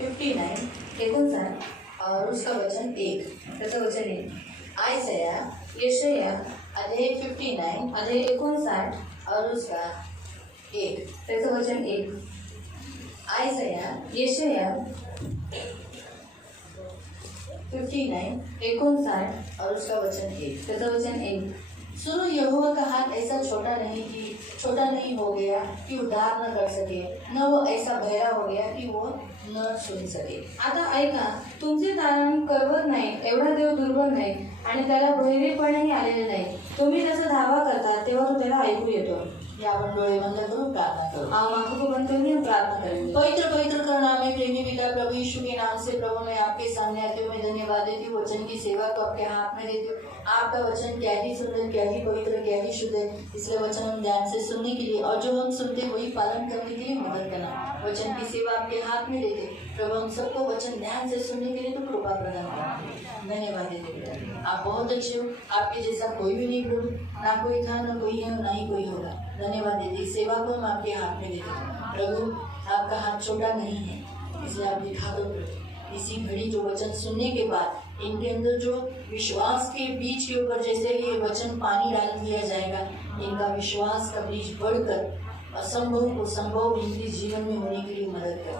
59 59 और उसका वचन 1, त्याचं वचन 1. आयसया यशया अध्याय 59 अध्याय 59 और उसका 1, त्याचं वचन 1. आयसया यशया 59 59 और उसका वचन 1, त्याचं वचन 1. सुनो, यहोवा का हाथ ऐसा छोटा नहीं हो गया कि उद्धार न कर सके, न वो ऐसा बहरा हो गया कि वो न सुन सके. आता ऐका, तुमचे तारण करवत नाही, एवढा देव दुर्बल नाही आणि त्याला बहिरेपणही आलेले नाही. तुम्ही त्याचा धावा करता तेव्हा तो त्याला ऐकू येतो. या आपण डोळे बंद करून प्रार्थना करो. आंखों को बंद करके हम प्रार्थना करेंगे. पवित्र पवित्र करुणामय प्रेमी पिता प्रभु यीशु के नाम से प्रभु मैं आपके सामने आते हुए धन्यवाद देती हूँ. वचन की सेवा को आपके हाथ में देती हूँ. आपका वचन क्या ही सुंदर, क्या ही पवित्र, क्या ही शुद्ध है. इसलिए वचन हम ध्यान से सुनने के लिए और जो हम सुनते वही पालन करने के लिए मदद करना. वचन की सेवा आपके हाथ में देते प्रभु. हम सबको वचन ध्यान से सुनने के लिए तो कृपा प्रदान करना. धन्यवाद देते बेटा. आप बहुत अच्छे हो. आपके जैसा कोई भी नहीं प्रभु. ना कोई था, ना कोई है, ना ही कोई होगा. धन्यवाद देते. सेवा को हम आपके हाथ में देते प्रभु. आपका हाथ छोटा नहीं है, इसलिए आप दिखा दो प्रभु. इसी घड़ी जो वचन सुनने के बाद इनके अंदर जो विश्वास के बीज के ऊपर जैसे ये वचन पानी डाल दिया जाएगा, इनका विश्वास का बीज बढ़कर असंभव को संभव इनके जीवन में होने के लिए मदद कर.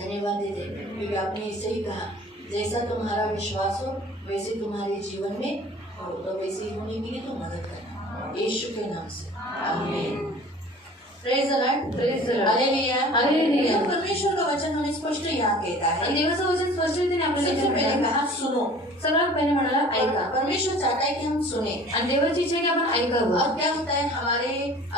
धन्यवाद देते क्योंकि आपने इसे ही कहा, जैसा तुम्हारा विश्वास हो वैसे तुम्हारे जीवन में हो, तो वैसे ही होने के लिए तो मदद करना. यीशु के नाम से आमीन. Praise the Lord. Praise the Lord. Hallelujah. Hallelujah. परमेश्वर का वचन हमें स्पष्ट यहाँ कहता है. देवाचं वचन स्पष्ट रीतीने आपल्याला सबसे पहले कहा सुनो. सर्वात पहले म्हणाला ऐका. परमेश्वर चाहता है कि हम सुने आणि देवाची इच्छा है कि आपण ऐकावं. और क्या होता है, हमारे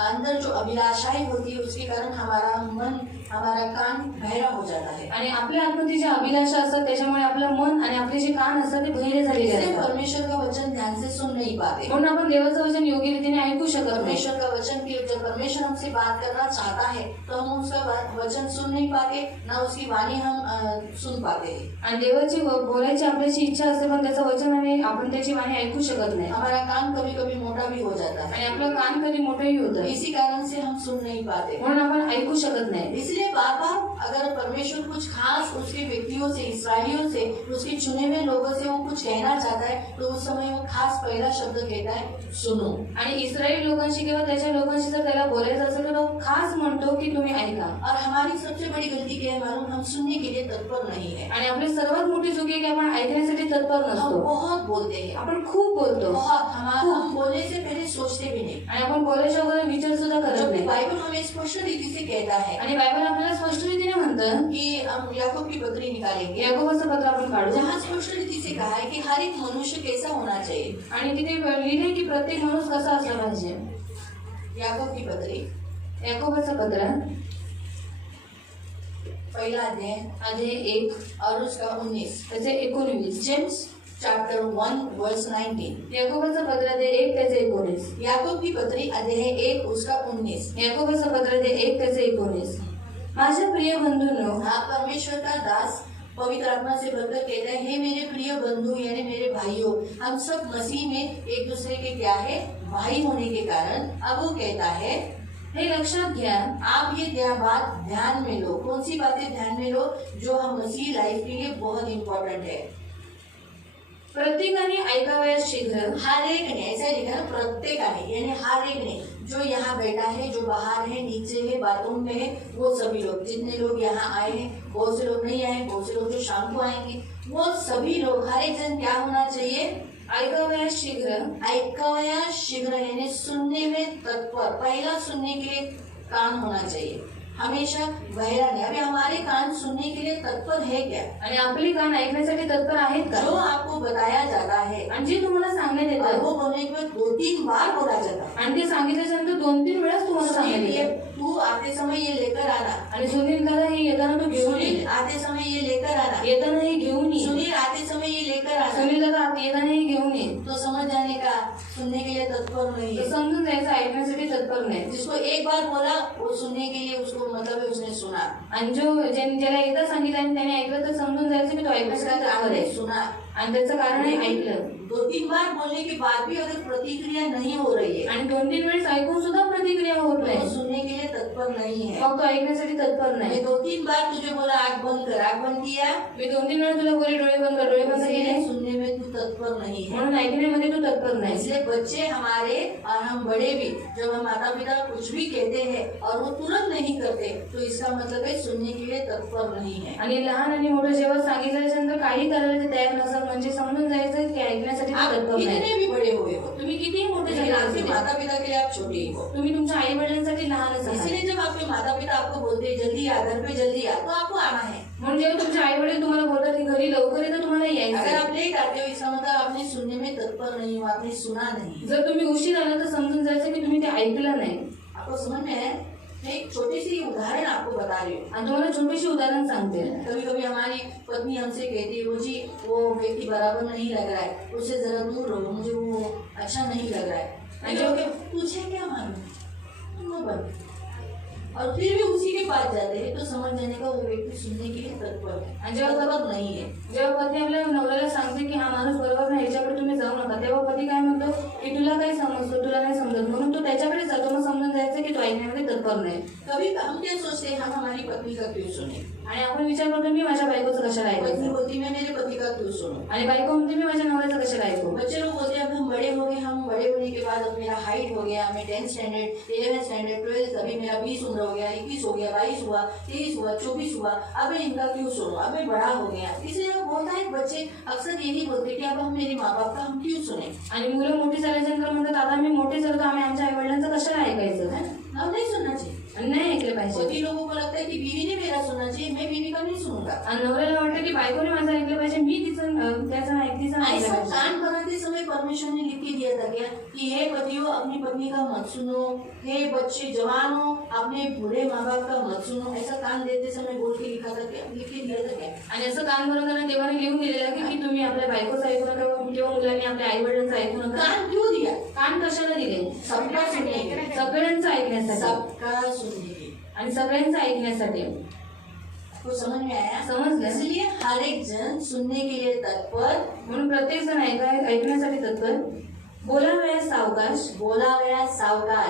अंदर जो अभिलाषाएं होती है उसके कारण हमारा मन, हमारा कान बहरा हो जाता है. आणि आपल्या आतमध्ये जे अभिलाषा असतात त्याच्यामुळे आपलं मन आणि आपले जे कान असतात ते बहिरे झालेले असतात. परमेश्वर का वचन ध्यान से सुन नहीं पाते. म्हणून आपण देवाचं वचन योग्य रीतीने ऐकू शकत नाही. परमेश्वर का वचन की जब परमेश्वर हमसे बात करना चाहता है तो हम उसका वचन सुन नहीं पाते, ना उसकी वाणी हम सुन पाते हैं. आणि देवाची बोलायची आपल्याची इच्छा असते पण त्याचं वचन आणि आपण त्याची वाणी ऐकू शकत नाही. हमारा कान कभी कभी मोटा भी हो जाता है आणि आपलं कान कधी मोठंही होतं. इसी कारण से हम सुन नहीं पाते, म्हणून आपण ऐकू शकत नाही. इसलिए बार बार अगर परमेश्वर कुछ खास उसके व्यक्तियों से, इसराइलियों से, उसके चुने हुए लोगों से वो कुछ कहना चाहता है तो उस समय वो खास पहला शब्द कहता है सुनो. आणि इस्रायल लोकांशी किंवा त्याच्या लोकांशी जर त्याला बोलायचं असेल तर तो खास म्हणतो की तुम्ही ऐका. और हमारी सबसे बड़ी गलती क्या है मालूम, हम सुनने के लिए तत्पर नहीं है. आणि आपली सर्वात मोठी चूक आहे की आपण ऐकण्यासाठी तत्पर नसतो. हम बहुत बोलते हैं, आपण खूप बोलतो. बहुत. हम बोलने से पहले सोचते भी नहीं आणि आपण बोलायच्या अगोदर विचार सुद्धा करत नाही. बाइबल हमें स्पष्ट रीति से कहता है आणि बाइबल आपल्याला स्पष्ट रीतीने म्हणतं की हम याकूब की पत्री निकालेंगे. याकूबाचं पत्र आपण काढू, जहाँ स्पष्ट रीति से कहा है कि हर एक मनुष्य कैसा होना चाहिए. आणि तिथे लिहिले की प्रत्येक माणूस कसा असला पाहिजे. याकूब की पत्री, याकूबाचं पत्र पहिला अध्याय 1 और उसका 19 त्याचे 19. जेम्स चैप्टर 1 वर्स 19. याकूबाचं पत्र अध्याय 1 त्याचे 19. याकूब की पत्री अध्याय 1 उसका 19. याकूबाचं पत्र अध्याय 1 त्याचे 19. माझ्या प्रिय बंधूंनो, हा परमेश्वर का दास पवित्र आत्मा से भरकर कहता है, हे मेरे प्रिय बंधु यानी मेरे भाइयों, हम सब मसीह में एक दूसरे के क्या है, भाई होने के कारण. अब वो कहता है, हे लक्षात घ्या, आप ये बात ध्यान में लो. कौन सी बातें ध्यान में लो? जो हम मसीह लाइफ के लिए बहुत इम्पोर्टेंट है. प्रत्येकाने ऐकावयास शीघ्र. हर एक ने, ऐसा लिखा ना, प्रत्येकाने यानी हर एक ने, जो यहाँ बैठा है, जो बाहर है, नीचे है, बाथरूम में है, वो सभी लोग, जितने लोग यहाँ आए हैं, बहुत से लोग नहीं आए, बहुत से लोग जो शाम को आएंगे, वो सभी लोग, हर एक जन क्या होना चाहिए, ऐकावयास शीघ्र. ऐकावयास शीघ्र यानी सुनने में तत्पर. पहला सुनने के लिए कान होना चाहिए, हमेशा बहरा नहीं. अभी हमारे कान सुनने के लिए तत्पर है क्या, आणि आपली कान ऐकण्यासाठी तत्पर आहेत का. जो आपको बताया जाता है आणि जे तुम्हाला सांगण्यात येतं, वो बोलने के बाद 2-3 बार बोला जाता है आणि ते सांगितल्याच्या नंतर 2-3 वेळाच तुम्हाला सांगण्यात येतं. तू आते समय ये लेकर आना. आणि सुनील दादा हे येताना तू घेऊन ये. आते समय ये लेकर आना. येताना हे घेऊन ये. सुनील आते समय ये लेकर आना. सुनील दादा येताना हे घेऊन ये. तो समझ जाने का, सुनने के लिए तत्पर नहीं. तो समजून जायचं, ऐकण्यासाठी तत्पर नाही. जिसको एक बार बोला वो सुनने के लिए उसको मतलब है उसने सुना. आणि जो ज्याला एकदा सांगितलं आणि त्याने ऐकलं तर समजून जायचं की तो ऐकण्यासाठी तत्पर आहे. सुना आणि त्याचं कारण आहे ऐकलं. 2-3 बार बोलने के बाद भी अगर प्रतिक्रिया नहीं हो रही है आणि 2-3 वेळेस ऐकून सुद्धा प्रतिक्रिया होत नाही, सुनने के लिए तत्पर नहीं है, मग तो ऐकण्यासाठी तत्पर नाही. 2-3 बार तुझे बोला आँख बंद कर, आँख बंद किया, मी 2-3 वेळा तुला बोली डोळे बंद कर, डोळे बंद केले, इसलिए सुनने में तू तत्पर नहीं है। म्हणून ऐकण्यामध्ये तू तत्पर नाही. इसलिए बच्चे हमारे और हम बड़े भी जब हम माता पिता कुछ भी कहते हैं और वो तुरंत नहीं करते तो इसका मतलब है सुनने के लिए तत्पर नहीं है। आणि लहान आणि मोठं जेव्हा सांगितल्यानंतर काही करायला ते तयार नसतात, म्हणजे समजून जायचं की ऐकण्यासाठी ते आप तत्पर नाही. कितने भी बड़े हुए हो, तुम्ही कितीही मोठे लेकिन झाले आपके असू द्या, माता पिता के लिए आप छोटे ही हो। तुम्ही तुमच्या आई वडिलांसाठी लहानच आहात. इसलिए जब आपके माता पिता आपको बोलते हैं जल्दी आ, घर पे जल्दी आ, तो आपको आना है। म्हणून जेव्हा तुमचे आई वडील तुम्हाला बोलतात की घरी लवकर ये, तर तुम्हाला यायचं अगर आहे. आप लेट आते हो इसका मतलब आपने सुनने में तत्पर नहीं हो, आपने सुना नहीं। जर तुम्ही उशीर आला तर समजून जायचं की तुम्ही ते ऐकलं नाही. आपको समझ में है? मैं एक छोटी सी उदाहरण आपको बता रही हूँ। आणि तुम्हाला छोटीशी उदाहरण सांगते. कभी कभी हमारी पत्नी हमसे कहती है वो जी वो व्यक्ति बराबर नहीं लग रहा है, उससे जरा दूर रहो, मुझे वो अच्छा नहीं लग रहा है। जो कि तुझे क्या मालूम, वो बंद। और फिर भी उसी के पास जाते हैं तो समझ जाने का वो व्यक्ति सुनने के लिए तत्पर है, आणि जेव्हा तत्पर नहीं है। जेव्हा पत्नी आपल्या नवऱ्याला सांगते की हा माणूस बरोबर नाही, याच्याकडे तुम्ही जाऊ नका, तेव्हा पती काय म्हणतो की तुला काय समजतो, तुला नाही समजत, म्हणून तो त्याच्याकडे जातो. मग समजून जायचं की तो ऐकण्यामध्ये तत्पर नाही. कभी हम क्या सोचते हैं, हम हमारी पत्नी का क्यों सुने। आणि आपण विचार करतो मी माझ्या बायकोचं कशाला पत्नी ऐकायचं, बोलती मैं मेरे पति का क्यों सुनूं। आणि बायको म्हणते मी माझ्या नवऱ्याचं कशाला ऐकू. बच्चे लोग बोलते हैं अब हम बड़े हो गए, हम बड़े होने के बाद अब मेरा हाइट हो गया, मैं 10th standard 11th standard 12th, अभी मेरा 20 उम्र हो गया, 21 हो गया, 22 हुआ, 23 हुआ, 24 हुआ, अब मैं इनका क्यों सुनूं, अब मैं बड़ा हो गया। इसलिए बोलता है बच्चे अक्सर यही बोलते कि अब हम मेरे माँ बाप का हम क्यों सुने। आणि मुलं मोठी झाल्यानंतर म्हणतात आता मी मोठे झालो तर आम्ही आमच्या आई वडिलांचं कशाला ऐकायचं. हम नहीं सुनना चाहिए। आणि नाही ऐकलं पाहिजे. पति लोगों को लगता है कि बीवी ने मेरा सुनना चाहिए, मैं बीवी का नहीं सुनूंगा। आणि नवऱ्याला वाटतं की बायकोने माझं ऐकलं पाहिजे, मी तिचं त्याचं तिचं ऐकलं ऐसा पाहिजे. कान बनाते समय परमेश्वर ने लिख के दिया था क्या कि हे पतियों अपनी पत्नी का मत सुनो, हे बच्चे जवान हो अपने बुरे माँ बाप का मत सुनो, ऐसा कान देते समय बोल के लिखा था क्या, लिख के दिया था क्या। आणि असं कान बनवताना देवाने लिहून दिलेलं की तुम्ही आपल्या बायकोचं ऐकू नका किंवा मुलांनी आपल्या आई वडिलांचं ऐकू नका. कान क्यों दिया, कान कशाला दिले, सबका सुनने के लिए, सगळ्यांचं ऐकण्यासाठी, सबका सुनने के लिए। आणि सगळ्यांचं ऐकण्यासाठी. आपको समझ में आया, समजलं. इसलिए हर एक जन सुनने के लिए तत्पर, म्हणून प्रत्येक जण ऐकण्यासाठी तत्पर. बोलावया सावकाश, बोलावया सावकाश।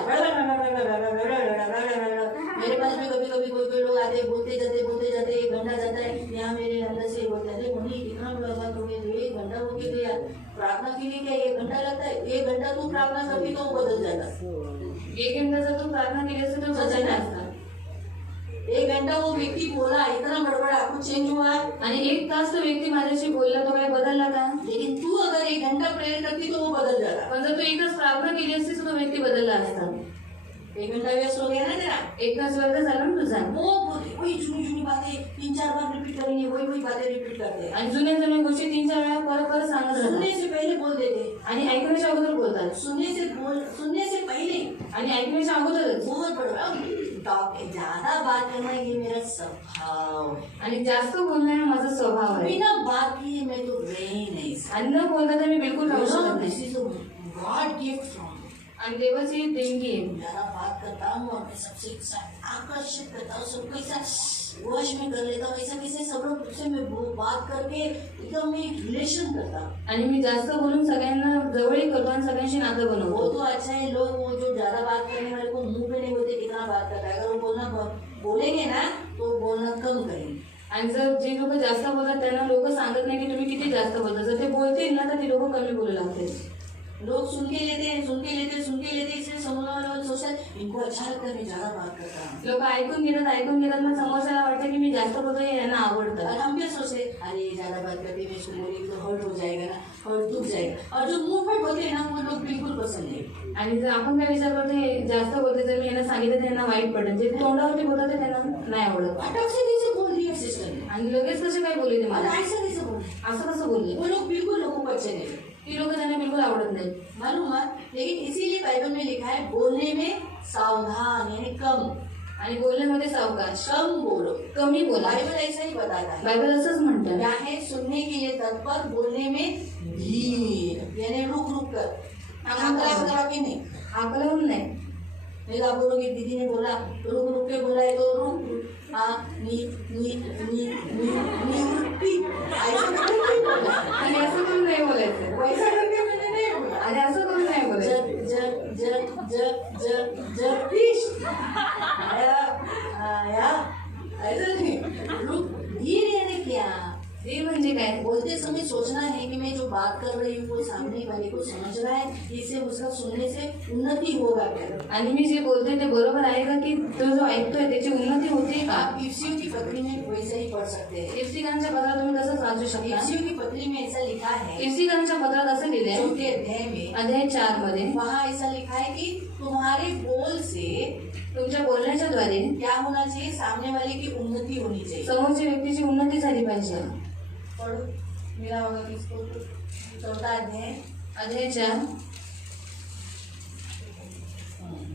मेरे पास भी कभी कभी कोई लोग आते बोलते जाते 1 घंटा जाता है, यहाँ मेरे अंदर से बोलते हैं मुन्नी कितना बड़ा बात हो गया, 1 घंटा हो गया, प्रार्थना के लिए क्या 1 घंटा लगता है, 1 घंटा तू प्रार्थना करती तो वो बदल जाता। 1 घंटा जर तू प्रार्थना केली असती तर बदलला असता. 1 घंटा वो व्यक्ति बोला इतना बड़बड़ा कुछ चेंज हुआ, आणि 1 तास तो व्यक्ती माझ्याशी बोलला, तो काय बदलला का. लेकिन तू अगर 1 घंटा प्रेयर करती तो वो बदल जाता। पण जर तू 1 तास प्रार्थना केली असती तर तो व्यक्ती बदलला असता. 1 घंटा वेस्ट हो गया ना तेरा। 1 तास वर्ग झाला ना तुझा. वो बोलते वही जुनी बातें 3-4 बार रिपीट करेंगे, वही बातें रिपीट करते हैं, आणि जुन्या जुन्या गोष्टी 3-4 वेळा परत सांगत सुनने राहतात. से पहले बोल देते, आणि ऐकण्याच्या अगोदर बोलतात. सुनने से पहले आणि ऐकण्याच्या अगोदरच. बहुत बड़ा ज्यादा बात करना ये मेरा स्वभाव है, आणि जास्त बोलणं हा माझा स्वभाव आहे. बिना बात किए मैं तो रह ही नहीं सकता। आणि न बोलता तर मी बिलकुल राहू शकत This नाही. is a God gift from me। आणि देवाची देणगी आहे. ज्यादा बात करता हूँ और मैं सबसे आकर्षित करता हूँ, सबको ऐसा वश में कर लेता हूँ, ऐसा किसी सब लोग से मैं वो बात करके एकदम मैं रिलेशन करता हूँ। आणि मी जास्त बोलून सगळ्यांना जवळीक करतो आणि सगळ्यांशी नातं वो बनवतो. तो अच्छा है, लोग वो जो ज्यादा बात करने वाले को मुंह पे नहीं बोलते कितना बात करता है, अगर वो बोलेंगे ना तो बोलना कम करेंगे। आणि जर जे लोक जास्त बोलतात त्यांना लोक सांगत नाही की तुम्ही किती जास्त बोलता. जर ते बोलतील ना तर ते लोक कमी बोलू लागतील. लोग सुन के लेते इसलिए समझने वाले लोग सोचते हैं इनको अच्छा लगता है मैं ज्यादा बात करता हूँ। लोक ऐकून घेतात मग समोरच्याला वाटतं की मी जास्त बोलतोय, यांना आवडतं. और हम क्या सोचते अरे ज्यादा बात करते मैं इसको बोलेगी तो हर्ट हो जाएगा ना, हर्ट दुख जाएगा। और जो मुंह पर बोलते हैं ना वो लोग बिल्कुल पसंद नहीं। आणि जर आपण काय विचार करतो हे जास्त बोलते, जर मी यांना सांगितलं त्यांना वाईट पडेल, जे तोंडावरती बोलतात ते त्यांना नाही आवडत. अटक से कैसे बोल दिया सिस्टर ने, आणि लगेच कसे काय बोलले ते मला, ऐसा कैसे बोले, असं कसं बोलले. वो लोग बिल्कुल लोगों को अच्छे नहीं, ती लोक त्यांना बिलकुल आवडत नाही. मालूम है। लेकिन इसीलिए बाइबल में लिखा है बोलने में सावधान यानी कम, आणि बोलण्यामध्ये सावकाश, कम बोलो, कमी बोला. बाइबल ऐसा ही बताता है। बायबल असंच म्हणतं. क्या है सुनने के लिए तत्पर, बोलने में धीर यानी रुक रुक कर, आकरा के नहीं, आकलवून नाही. नहीं तो आप बोलोगे दीदी ने बोला रुक रुक के बोला है तो रुक, हाँ नी नी नी नी नी ऐसा करके बोला, आणि असं करून नाही बोलायचं. वैसा करके मैंने नहीं बोला। आणि असं करून नाही बोलायचं. जग जग जग जग जग जगदीश आया आया ऐसा नहीं, रुक धीर यानी धीर म्हणजे काय? बोलते समय सोचना है कि मैं जो बात कर रही हूँ वो सामने वाले को समझ रहा है, इससे उसका सुनने से उन्नति होगा क्या? आणि मी जे बोलते ते बरोबर आहे का, की तो जो ऐकतोय त्याची उन्नती होते का? आप ईर्ष्यों की पत्री में वैसे ही पढ़ सकते हैं। इफ्तिकांच्या पत्रात तुम्ही तसंच वाचू शकता। ईर्ष्यों की पत्री में ऐसा लिखा है, इफ्तिकांच्या पत्रात असं लिहिलंय चौथे अध्याय में, अध्याय 4 मध्ये, वहाँ ऐसा लिखा है कि तुम्हारे बोल से तुमच्या बोलण्याच्या द्वारे क्या होना चाहिए, सामने वाले की उन्नति होनी चाहिए। समोरच्या व्यक्तीची उन्नती झाली पाहिजे। पढ़ो, मेरा होगा किसको? चौथा अध्याय अध्याय 4।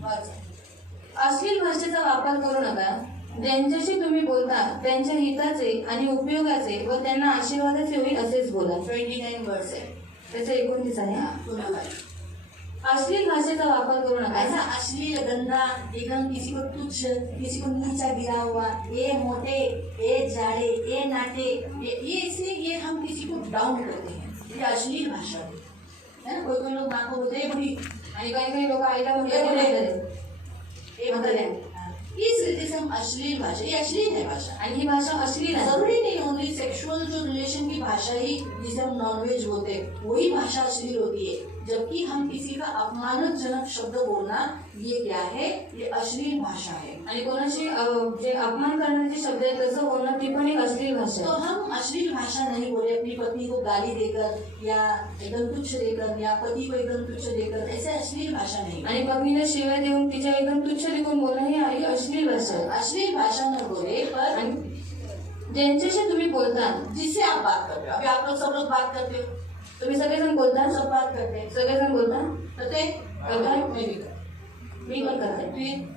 वाचा। अश्लील भाषेचा वापर करू नका। ज्यांच्याशी तुम्ही बोलता त्यांच्या हिताचे आणि उपयोगाचे व त्यांना आशीर्वादाचे होईल असेच बोला। 29 वर्ष है। त्याचं 29 आहे। पुनः वाचा। अश्लील भाषेचा वापर करू नका। ऐसा अश्लील गंदा, एकदम किसी को तुच्छ, किसी को नीचा गिरा हुआ, ये मोटे, ये जाड़े, ये नाटे, ये इसलिए ये हम किसी को डाउन करते हैं, ये अश्लील भाषा है ना। कोई लोग माँ को बोलते हैं बड़ी, आणि काही लोक आईला ये म्हणतात बोले, "बोले." ये बोले। इस रीति से हम अश्लील भाषा, ये अश्लील है भाषा। आणि ही भाषा अश्लील आहे। जरूरी नहीं ओनली सेक्सुअल जो रिलेशन की भाषा ही जिसे हम नॉनवेज बोलते हैं वही भाषा अश्लील होती है, जबकि हम किसी का अपमानजनक शब्द बोलना ये क्या है, ये अश्लील भाषा है। आणि कोणाशी जे अपमान करण्याचे शब्द आहेत तसं बोलणं ती पण एक अश्लील भाषा तो आहे। हम अश्लील भाषा नहीं बोले अपनी पत्नी को गाली देकर या एकदम तुच्छ देकर या पति को एकदम तुच्छ देकर, ऐसे अश्लील भाषा नहीं। आणि पत्नीला शिव्या देऊन तिच्या एकदम तुच्छ लिखून बोलणं ही अश्लील भाषा आहे। अश्लील भाषा न बोले, पर आणि ज्यांच्याशी तुम्ही बोलता, जिससे आप बात करते हो, अभी आप लोग सब लोग बात करते हो, तुम्ही सगळेजण बोलता, सब बात करते हैं, सगळेजण बोलता, करते करता, मैं भी करता। मी पण करते। फिर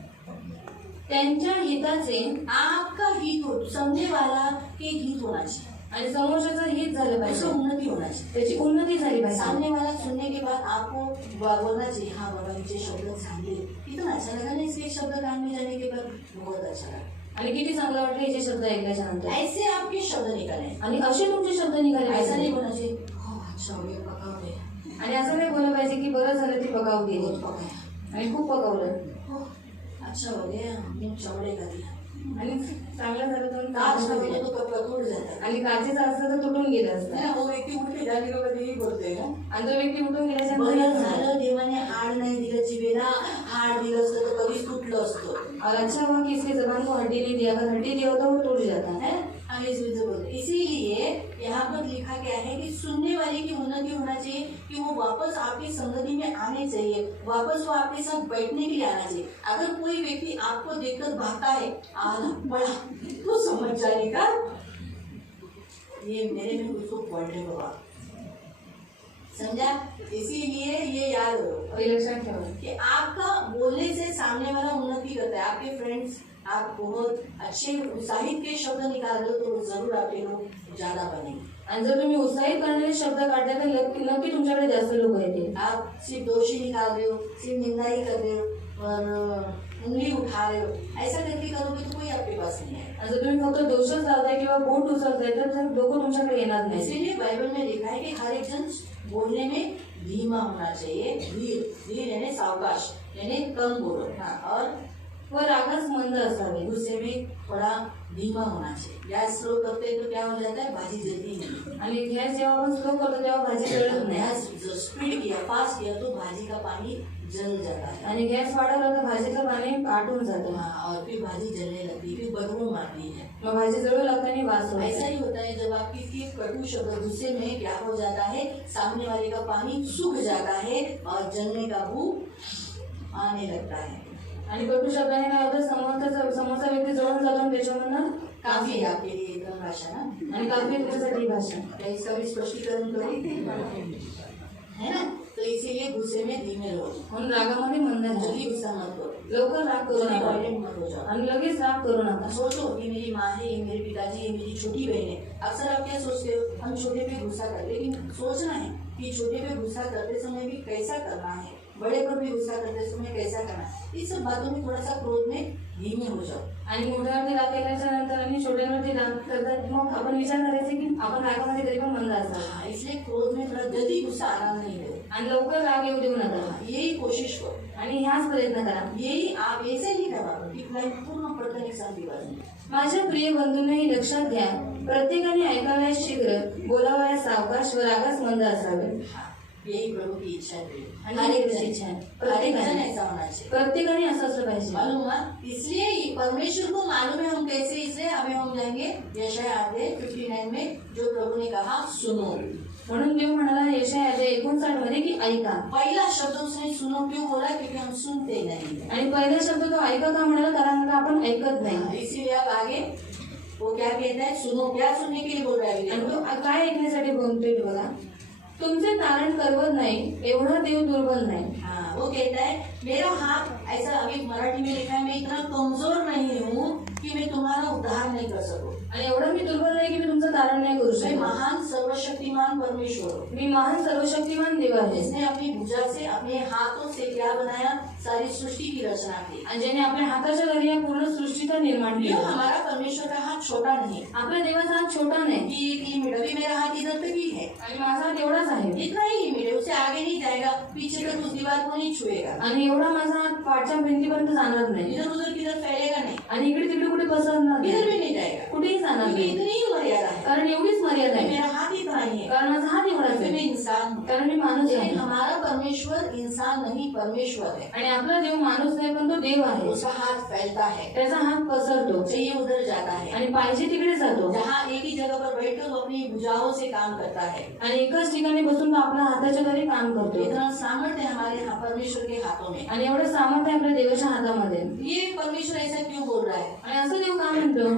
त्यांच्या हिताचे आपका हित हो, सामने वाला के हित होना चाहिए, आणि समोरच्याचं हित झालं उससे पाहिजे, उन्नति होना चाहिए। त्याची उन्नती झाली पाहिजे। सामने वाला सुनने के बाद आपको बोलना चाहिए, हाँ बाबा मुझे शब्द सांगे, कितना अच्छा लगा ना इसके शब्द कान में जाने के बाद, बहुत अच्छा लगा। आणि किती चांगलं वाटलं याचे शब्द ऐकल्याच्या नंतर। ऐसे आपके शब्द निकले, आणि असे तुमचे शब्द निघाले ऐसा पाहिजे। नहीं बोलना चाहिए, हो अच्छा हो गया, पका हो गया, आणि असं नाही बोललं पाहिजे की बरं झालं ती पकाव गेली बहुत पकाया, आणि खूप पकवलं, हो अच्छा हो गया, मैं चौड़े का दिया, आणि चांगलं झालं तर काच का बोलो तो कपड़ा टूट जाता है आणि काचेचं असतं तर तुटून गेलं असतं। ना, वो व्यक्ति उठ के जाने के बाद यही बोलते हैं ना, आणि तो व्यक्ती उठून गेल्याच्या बरं नंतर झालं देवाने हाड नाही दिलं जिभेला, हाड दिलं असतं तर कधीच तुटलं असतं। और अच्छा हुआ कि इसकी जबान को हड्डी नहीं दिया, अगर हड्डी दिया होता वो टूट जाता है। है हम इस विधि बोलते हैं। इसीलिए यहाँ पर लिखा गया है कि सुनने वाले की उन्नति होना चाहिए, कि वो वापस आपकी संगति में आने चाहिए, वापस वो आपके साथ बैठने के लिए आना चाहिए। अगर कोई व्यक्ति आपको देखकर भागता है, आना पड़ा, तो समझ जाएगा ये मेरे में कुछ तो पॉइंट है बाबा, समझा। इसीलिए ये याद रखो और लक्षात ठेवा कि आपका बोलने से सामने वाला उन्नति करता है। आपके फ्रेंड्स आप बहुत अच्छे उत्साहित के शब्द निकाल रहे हो तो जरूर आपके लोग ज्यादा बनेंगे। आणि जर तुम्ही उत्साहित करणारे शब्द काढले तर नक्की तुमच्याकडे जास्त लोक येतील। आप सिर्फ दोषी निकाल रहे हो, सिर्फ निंदा ही कर रहे हो और उंगली उठा रहे हो, ऐसा करके करोगे तो कोई आपके पास नहीं है। आणि जर तुम्ही फक्त दोषच लावताय किंवा बोट उचलताय तर लोक तुमच्याकडे येणार नाही। इसीलिए बाइबल में लिखा है कि हर एक जन बोलने में धीमा होना चाहिए, धीर यानी सावकाश, यानी कम बोलो। हाँ, और व रागास मंद असावे, गुस्से में थोड़ा धीमा होना चाहिए। गैस स्लो करते हैं तो क्या हो जाता है, भाजी जलती नहीं। आणि गॅस जेव्हा आपण स्लो करतो तेव्हा भाजी जळत नाही, गैस जो स्पीड किया, फास्ट किया तो भाजी का पानी जल जाता है। आणि गॅस वाढवला तर भाजीचं पाणी आटून जातं, हाँ, और फिर भाजी जलने लगती है, फिर बदबू मारती है। मग भाजी जळू लागते आणि वास होतो। ऐसा ही होता है जब आप किसी कटु शब्द गुस्से में क्या हो जाता है, सामने वाले का पानी सूख जाता है और जलने का भू आने लगता है। आणि कटू शब्दाने काय होतं, समोरचा व्यक्ती जळून जातो आणि त्याच्यामधून काफी है आपके लिए एकदम भाषा ना, आणि काफी त्याच्यासाठी भाषा क्या इसका भी स्पष्टीकरण करें, है ना। तो इसीलिए गुस्से में धीमे रहो, म्हणून रागामध्ये मंद राहा, जल्दी गुस्सा मत करो, लवकर राग करू जल्दी नका वायलेंट मत हो जाओ। आणि लगेच राग करू नका। सोचो ये मेरी माँ है, ये मेरे पिताजी, ये मेरी छोटी बहन है। अक्सर आप क्या सोचते हो, हम छोटे पे गुस्सा करते, लेकिन सोचना है कि छोटे पे गुस्सा करते समय भी कैसा करना है, बड़े पर भी गुस्सा करते समय कैसा करना है। इस सब बातों में थोड़ा सा क्रोध में धीमे हो जाओ। आणि मोठ्यावरती राग केल्याच्या नंतर आणि छोट्यावरती राग करतात, मग आपण विचार करायचे की आपण रागामध्ये कधी पण मंद असावं हाँ, इसलिए क्रोध में थोड़ा जल्दी गुस्सा आना नहीं दो। आणि लवकर राग येऊ देऊ नका हाँ, यही कोशिश करो, आणि ह्याच प्रयत्न करा। यही आप ऐसे नहीं करवा, टिप लाइन पूर्ण पडताना सांगते बाजू। माझ्या प्रिय बंधूंनी लक्षात घ्या, प्रत्येकाने ऐकावयास शीघ्र, बोलावयास सावकाश व रागास मंद असावे. हाँ, यही प्रभु की इच्छा है. आणि हर एक देवाची जन इच्छा आहे. हर एक जन ऐसा होना चाहिए. प्रत्येकाने असं असलं पाहिजे. मालूम हुआ, इसलिए परमेश्वर को मालूम है हम कैसे, इसलिए अभी हम जाएंगे यशायाह अध्याय 59 में जो प्रभु ने कहा सुनो. म्हणून देव म्हणाला यशायाह अध्याय 59 मध्ये की ऐका. पहला शब्द उसने सुनो क्यों बोला, क्योंकि हम सुनते नहीं. आणि पहिला शब्द तो ऐका का म्हणाला, कारण का आपण ऐकत नाही. इसीलिए अब आगे वो क्या कहता है, सुनो. क्या सुनने के लिए बोल रहा है? आणि तो काय ऐकण्यासाठी बोलतोय बघा. तुमचे तारण करवत नाही एवढा देव दुर्बल नाही. हाँ, वो कहता है मेरा हाथ, ऐसा अभी मराठी में लिखा है, मैं इतना कमजोर नहीं हूँ कि मैं तुम्हारा उद्धार नहीं कर सकूं. आणि एवढा मी दुर्बल नाही की मी तुमचं तारण नाही करू मैं शकत. महान सर्वशक्तिमान परमेश्वर हूँ, मी महान सर्वशक्तिमान देव आहे, जिसने अपनी भुजा से, अपने हाथों से क्या बनाया, सारी सृष्टि की रचना की. आणि ज्याने आपल्या हाताच्या द्वारे या पूर्ण सृष्टीचा निर्माण क्यों? केला. हमारा परमेश्वर का हाथ छोटा नहीं है आपल्या देवाचा हात छोटा नाही कि लिमिट. अभी मेरा हाथ इधर तक ही है, आणि माझा हात एवढाच आहे इतना ही लिमिट है, उससे आगे नहीं जाएगा, पीछे तक उस दीवार को नहीं छुएगा, आणि एवढा माझा हात पाठच्या भिंतीपर्यंत जाणार नाही इधर उधर किधर फैलेगा नहीं, आणि इकडे तिकडे कुठे पसरणार इधर नाही, भी नहीं जाएगा, कुठेही जाणार क्योंकि नाही. इतनी ही मर्यादा है. कारण एवढीच मर्यादा आहे. मेरा हाथ इतना ही है, कारण माझा हात एवढाच क्योंकि मैं आहे. इंसान हूँ. कारण मी माणूस आहे. लेकिन हमारा परमेश्वर इंसान नहीं, परमेश्वर है. आणि आपला देव माणूस नाही पण तो देव आहे. उसका हाथ फैलता है, त्याचा हात पसरतो चाहिए उधर जाता है, आणि पाहिजे तिकडे जातो जहाँ एक ही जगह पर बैठकर वो अपनी भुजाओं से काम करता है. आणि एकाच ठिकाणी बसून तो आपल्या हाताच्या द्वारे काम करतो. इतना सामर्थ्य है हमारे परमेश्वर के हाथों में. आणि एवढं सामर्थ्य आहे आपल्या देवाच्या हातामध्ये. ये परमेश्वर ऐसा क्यों बोल रहा है? आणि असं देव का म्हणतो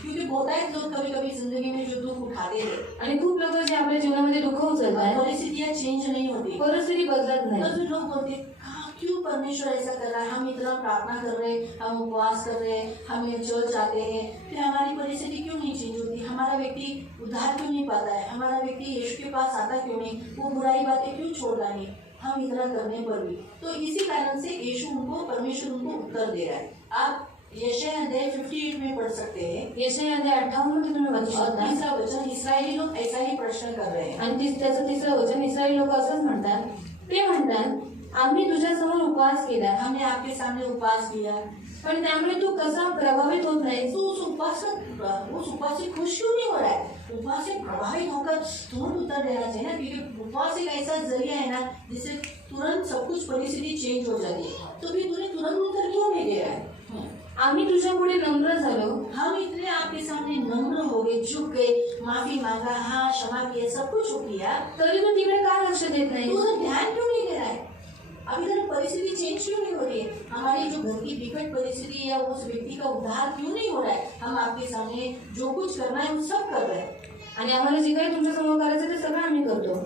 क्योंकि बहुतायत लोग कभी कभी जिंदगी में जो दुख उठाते हैं, आणि खूप लोक जे आपल्या जीवनामध्ये दुःख उचलतात परिस्थितियाँ चेंज नहीं होती, परिस्थिती बदलत तो नाही. फिर लोग बोलते हैं, "हाँ, क्यों परमेश्वर ऐसा कर रहा है? हम इतना प्रार्थना कर रहे हैं, हम उपवास कर रहे हैं, हम चर्च जाते हैं, फिर हमारी परिस्थिति क्यों नहीं चेंज होती? हमारा व्यक्ति उद्धार क्यों नहीं पाता है? हमारा व्यक्ति यीशु के पास आता क्यों नहीं? वो बुराई बातें क्यों छोड़ता नहीं? हम इतना करने पर भी." तो इसी कारण से यीशु उनको, परमेश्वर उनको उत्तर दे रहा है. आप यशायाह अध्याय 58 में पढ़ सकते हैं. यशायाह अध्याय 58 मध्ये तुम्ही वाचू और शकता. तीसरा वचन, इसराइली लोग ऐसा ही प्रश्न कर रहे हैं. आणि त्याचं तिसरं वचन इस्रायल लोक असंच म्हणतात. ते म्हणतात आम्ही तुझ्यासमोर उपवास केला हमने आपके सामने उपवास किया, पण त्यामुळे तू कसा प्रभावित होत नाही. तो उस उपवास से खुश क्यों नहीं हो रहा है? उपवास से प्रभावित होकर तुरंत उत्तर देना चाहिए ना, क्योंकि उपवास एक ऐसा जरिया है ना जिससे तुरंत सब कुछ परिस्थिति चेंज हो जाती है. तो फिर तूने तुरंत उत्तर क्यों नहीं दे रहा है? आम्ही तुझ्या पुढे नम्र झालो, हम इतने आपके सामने नम्र हो गए, झुक गए, माफी मांगा, हाँ क्षमा किया, सब कुछ किया, तरी तू तिकडे का लक्ष देत नाही. तू उधर ध्यान क्यों नहीं दे रहा है? अभी तक परिस्थिति चेंज क्यों नहीं हो रही है? हमारी जो घर की विकट परिस्थिति या उस व्यक्ति का उद्धार क्यों नहीं हो रहा है? हम आपके सामने जो कुछ करना है वो सब कर रहे हैं. आणि आम्हाला जे काही तुमच्या समोर करायचं ते सगळं आम्ही करतो.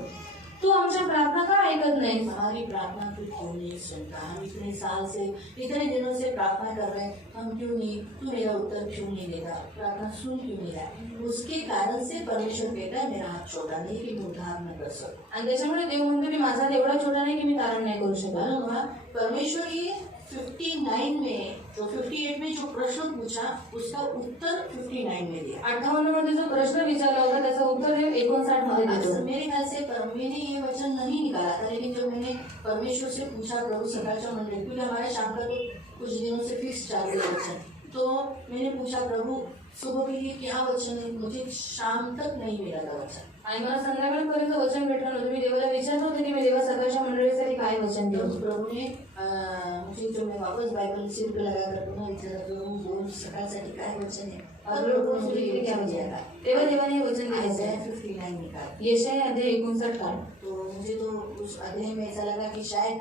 तू आमच्या प्रार्थना का ऐकत नाही. हमारी प्रार्थना तू क्यों नहीं सुनता? हम इतने साल से, इतने दिनों से प्रार्थना कर रहे हैं, हम क्यों नहीं, तू मेरा उत्तर क्यों नहीं देता? प्रार्थना सुन क्यों नहीं रहा? उसके कारण से परमेश्वर कहता है मेरा हाथ छोटा नहीं कि मैं उद्धार न कर सकूं. आणि त्याच्यामुळे देव म्हणतो की माझा हात एवढा छोटा नाही की मी तारण नाही करू शकत. मालूम हुआ, परमेश्वर ये 59 में, जो 58 में जो प्रश्न पूछा उसका उत्तर 59 में दिया. 58 मध्ये जो प्रश्न विचारला होता त्याचं उत्तर हे 59 मध्ये देतो. मेरे ख्याल से मैंने ये वचन नहीं निकाला था, लेकिन जब मैंने परमेश्वर से पूछा प्रभु सकाळच्या मंडली, क्योंकि हमारे शाम का तो कुछ दिनों से फिक्स चालू है वचन, तो मैंने पूछा प्रभु सुबह के लिए क्या वचन है? मुझे शाम तक नहीं मिला था वचन. आणि मला संध्याकाळपर्यंत वचन भेटलं नव्हतं. मी देवाला विचारलं होतं की मी देवा सकाळच्या मंडळीसाठी काय वचन देऊ. प्रभु ने मुझे, जो मैं वापस बाइबल सिर पे लगा कर पुन्हा विचारा प्रभु बोल सकाळसाठी काय वचन है? और प्रभु ने मुझे ये क्या दिया? तेव्हा देवाने हे वचन दिलं. आयसाया 59 निकाल. यशायाह अध्याय 59 काढ. तो मुझे तो उस अध्याय में ऐसा लगा कि शायद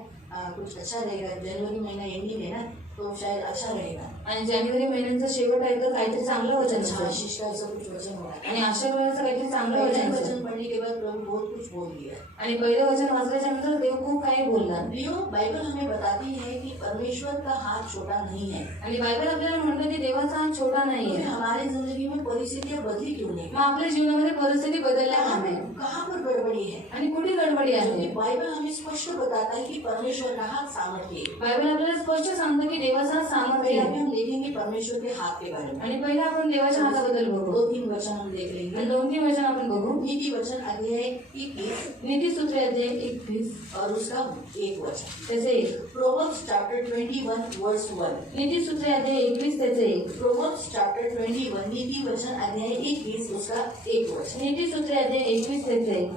कुछ अच्छा रहेगा. जनवरी महीना एंडिंग है ना, तो शायद अच्छा रहेगा. आणि जानेवारी महिन्याचा शेवट आहे तर काहीतरी चांगलं वचन अच्छा असेल. आशीष का ऐसा कुछ वचन होगा. आणि आशा वेळेचं काहीतरी चांगलं पहले वचन वचन असेल. पढ़ने के बाद प्रभु बहुत कुछ बोल दिया. आणि पहिलं वचन वाचल्याच्या नंतर देव खूप काही बोलला. प्रियो, बाइबल हमें बताती है कि परमेश्वर का हाथ छोटा नहीं है. आणि बायबल आपल्याला म्हणतो की देवाचा हात छोटा तो नाहीये. फिर हमारी जिंदगी में परिस्थितियां बदली क्यों नहीं? मग आपल्या जीवनामध्ये परिस्थिती बदलल्या का नाही कहाँ पर गड़बड़ी है? आणि कुठे गडबडी आहे. क्योंकि बाइबल हमें स्पष्ट बताता है कि परमेश्वर का हाथ सामर्थ्य है. बायबल आपल्याला स्पष्ट सांगतो की देवाचा हात सामर्थ्य पहले आहे. हम देखेंगे परमेश्वर के हाथ के बारे में. आणि पहिला आपण देवाच्या हाताबद्दल बघू 2-3 वचन हम देख लेंगे. आणि 2-3 वचन आपण बघू. नीति वचन अध्याय 21 नीति सूत्र अध्याय 21 और उसका एक वचन। त्याचे 1, प्रोवर्ब्स चैप्टर 21 वर्स 1। नीति सूत्र अध्याय 21 त्याचे 1, प्रोवर्ब्स चैप्टर 21 नीति वचन अध्याय 21 उसका एक वचन। नीति सूत्र अध्याय 21 त्याचे 1,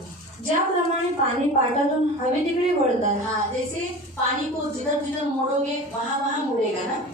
ज्याप्रमाणे पाणी पाटातून हवे तिकडे वळतात, हाँ, जैसे पानी को जिधर जिधर मोड़ोगे वहाँ वहाँ मुड़ेगा ना,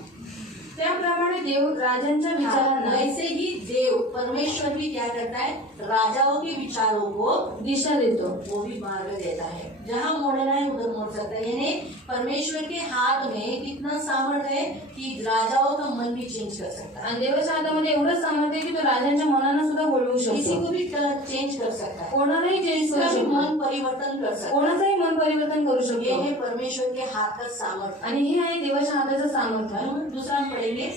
त्याप्रमाणे देव राजांच्या हाँ, विचारांना वैसे ही देव परमेश्वर भी क्या करता है, राजाओं के विचारों को दिशा देतो। वो भी मार्ग देता है। जहाँ मोड़ना है उधर मोड़ सकता है। यानी परमेश्वर के हाथ में कितना सामर्थ्य है कि राजाओं का मन भी चेंज कर सकता है। आणि देवाच्या हातामध्ये एवढं सामर्थ्य आहे की तो राजांच्या मनाला सुद्धा वळवू किसी शकतो, को भी चेंज कर सकता है, कोणालाही चेंज करू उसका भी शकतो, मन परिवर्तन कर सकता है। कोणाचंही मन परिवर्तन करू ये शकतो, है परमेश्वर के हाथ का सामर्थ्य। आणि हे आहे देवाच्या हाताचं सामर्थ्य। हम दूसरा हम पढ़ेंगे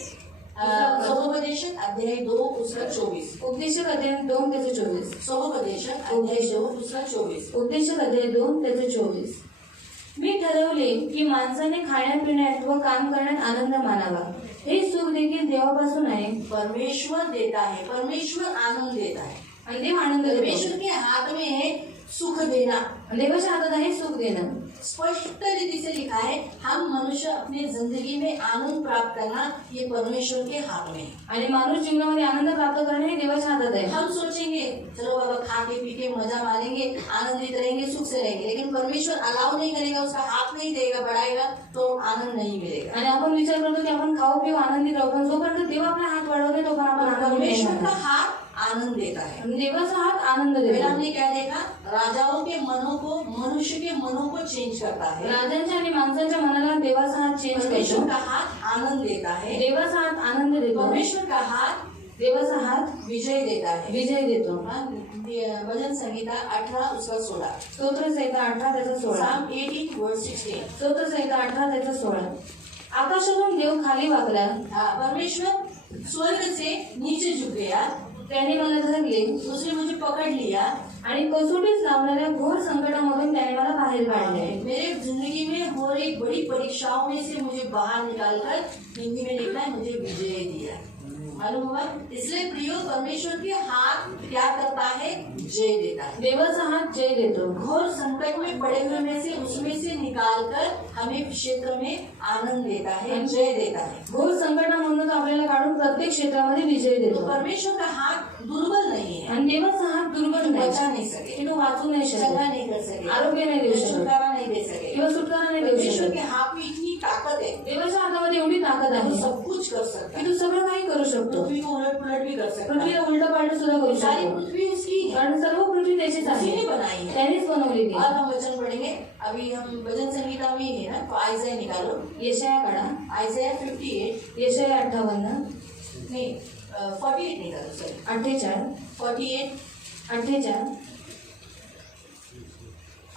सोमोपदेशक अध्याय 2 उसका 24। उपदेशक अध्याय 2 त्याचे 24, सोमोपदेशक अध्याय 2 उसका 24। उपदेशक अध्याय 2 त्याचे 24। मी ठरवले की माणसाने खाण्यापिण्यात व काम करण्यात आनंद मानावा, हे सुख देखील देवापासून आहे। परमेश्वर देता है, परमेश्वर आनंद देता है। आणि देव आनंद देतो। परमेश्वर के हाथ में है सुख देना। देवाच्या हातात आहे सुख देणं। स्पष्ट रीति से लिखा है, हम मनुष्य अपने जिंदगी में आनंद प्राप्त करना ये परमेश्वर के हाथ में है। आणि माणूस जीवनामध्ये आनंद प्राप्त करणे हे देवाच्या हातात आहे। हम सोचेंगे चलो बाबा खा के पी के मजा मारेंगे, आनंदित रहेंगे, सुख से रहेंगे, लेकिन परमेश्वर अलाउ नहीं करेगा, उसका हाथ नहीं देगा, बढ़ाएगा तो आनंद नहीं मिलेगा। आणि आपण विचार करतो की आपण खाऊ पिऊ आनंदित राहू, पण जोपर्यंत देव आपला हात वाढवते तोपर्यंत आपण आनंदित नाही परमेश्वर का होणार। हाथ आनंद देता है। देवाचा हात आनंद फिर देतो। हमने क्या देखा, राजाओं के मनों को, मनुष्य के मनों को चेंज करता है। राजांच्या आणि माणसांच्या मनाला देवाचा हात चेंज परमेश्वर करतो। का हाथ आनंद देता है। देवाचा हात आनंद देतो। परमेश्वर का हाथ देवाचा हात विजय देता है। विजय देतो। भजन संहिता 18 उसका 16। स्तोत्र संहिता 18 त्याचा 16, Psalm 18 verse 16। स्तोत्र संहिता 18 त्याचा 16। आकाशातून देव खाली वाकला, परमेश्वर स्वर्ग से नीचे झुक गया, त्याने मला धरले उसने मुझे पकड़ लिया आणि कसोटीस लावणाऱ्या घोर संकटामधून त्याने मला बाहेर काढले। मेरे जिंदगी में हो रही बड़ी परीक्षाओं में से मुझे बाहर निकालकर, हिंदी में लिखना है, मुझे विजय दिया। मालूम हुआ? इसलिए प्रियो, परमेश्वर के हाथ क्या करता है, जय देता है। देवाचा हात जय देतो। घोर संकट में पड़े हुए में से उसमें से निकालकर हमें क्षेत्र में आनंद देता है, जय देता है। घोर संकटामधून आपल्याला काढून प्रत्येक क्षेत्रामध्ये विजय तो देतो। परमेश्वर का हाथ दुर्बल नहीं है, आणि देवाचा हात दुर्बल नाही, बचा नहीं सके, की तो वाचू नाही चंगा शकत, नहीं कर सके, आरोग्य नाही देऊ शकत, छुटकारा नहीं दे सके। किंवा सुटकारा नाही देऊ परमेश्वर शकत। के हाथ में इतनी ताकत है, देवाच्या हातामध्ये एवढी ताकद वो आहे सब कुछ कर सकता की है। तो सगळं काही करू शकतो। पृथ्वी को उलट पुलट भी कर सकता पृथ्वीला है। उलट पालट सुद्धा करू सारी शकतो, पृथ्वी उसकी है, कारण सर्व पृथ्वी त्याचीच उसी आहे, ने बनाई है। त्यानेच बनवलेली और आहे। हम वचन पढ़ेंगे, अभी हम भजन संगीता में ही है ना, तो आइज़ाया निकालो, यशाया काढा, आइज़ाया 58 यशाया 58, नहीं 48 निकालो, सॉरी 48, 48 48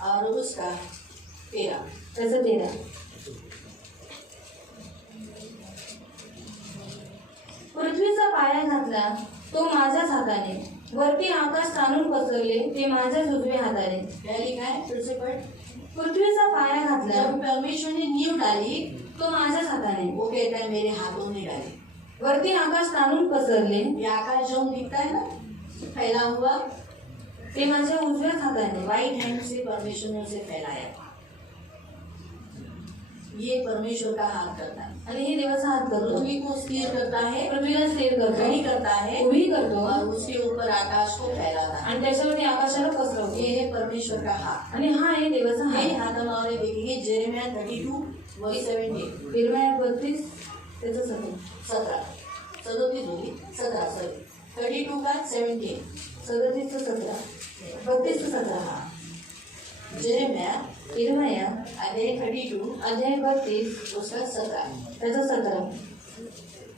और उसका 13। त्याचं 13। पृथ्वीचा पाया घातला तो माझ्याच हाताने, वरती आकाश ताणून पसरले ते माझ्याच उजव्या हाताने। क्या लिखा है, फिर से पढ़। पृथ्वीचा पाया घातला जब परमेश्वर ने नींव डाली, तो माझ्याच हाताने, वो कहता है मेरे हाथों ने डाली। वरती आकाश ताणून पसरले ये आकाश जो दिखता है ना, फैला हुआ, ते माझ्या उजव्याच हाताने। राइट हैंड से परमेश्वर ने उसे फैलाया। ये परमेश्वर का हाथ करता है। आणि हे देवाचा हात करतो, पृथ्वी को स्थिर करता है, पृथ्वीला स्थिर खड़ी करतो, करता है, उभी करतो, और उसके ऊपर आकाश को फैलाता है। आणि त्याच्यावरती आकाशाला पसरवतो। ये है परमेश्वर का हाथ। आणि हा आहे देवाचा नए हात। हाथ हम और देखेंगे, जेरेमिया 32 verse 17। यिर्मया 32 त्याचं 17 37 होगी, 17 सॉरी 32 का 17, 37 17, 32 17। हाँ, जेरेमिया यिर्मया अध्याय 32 अध्याय 32 उसका 17। त्याचं 17।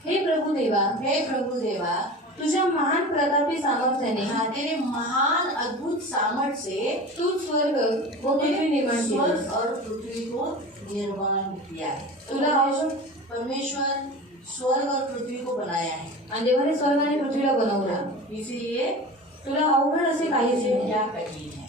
हे प्रभु देवा, हे प्रभु देवा, तुझ्या महान प्रतापी सामर्थ्याने हाँ, तेरे महान अद्भुत सामर्थ्य से तू स्वर्ग व पृथ्वी निर्माण स्वर्ग केली। और पृथ्वी को निर्माण किया है। तुला आवश्यक, परमेश्वर स्वर्ग और पृथ्वी को बनाया है, आणि देवाने स्वर्ग आणि पृथ्वीला बनवला। इसीलिए तुला अवघड असे काहीच ये नाही। क्या कठिन है,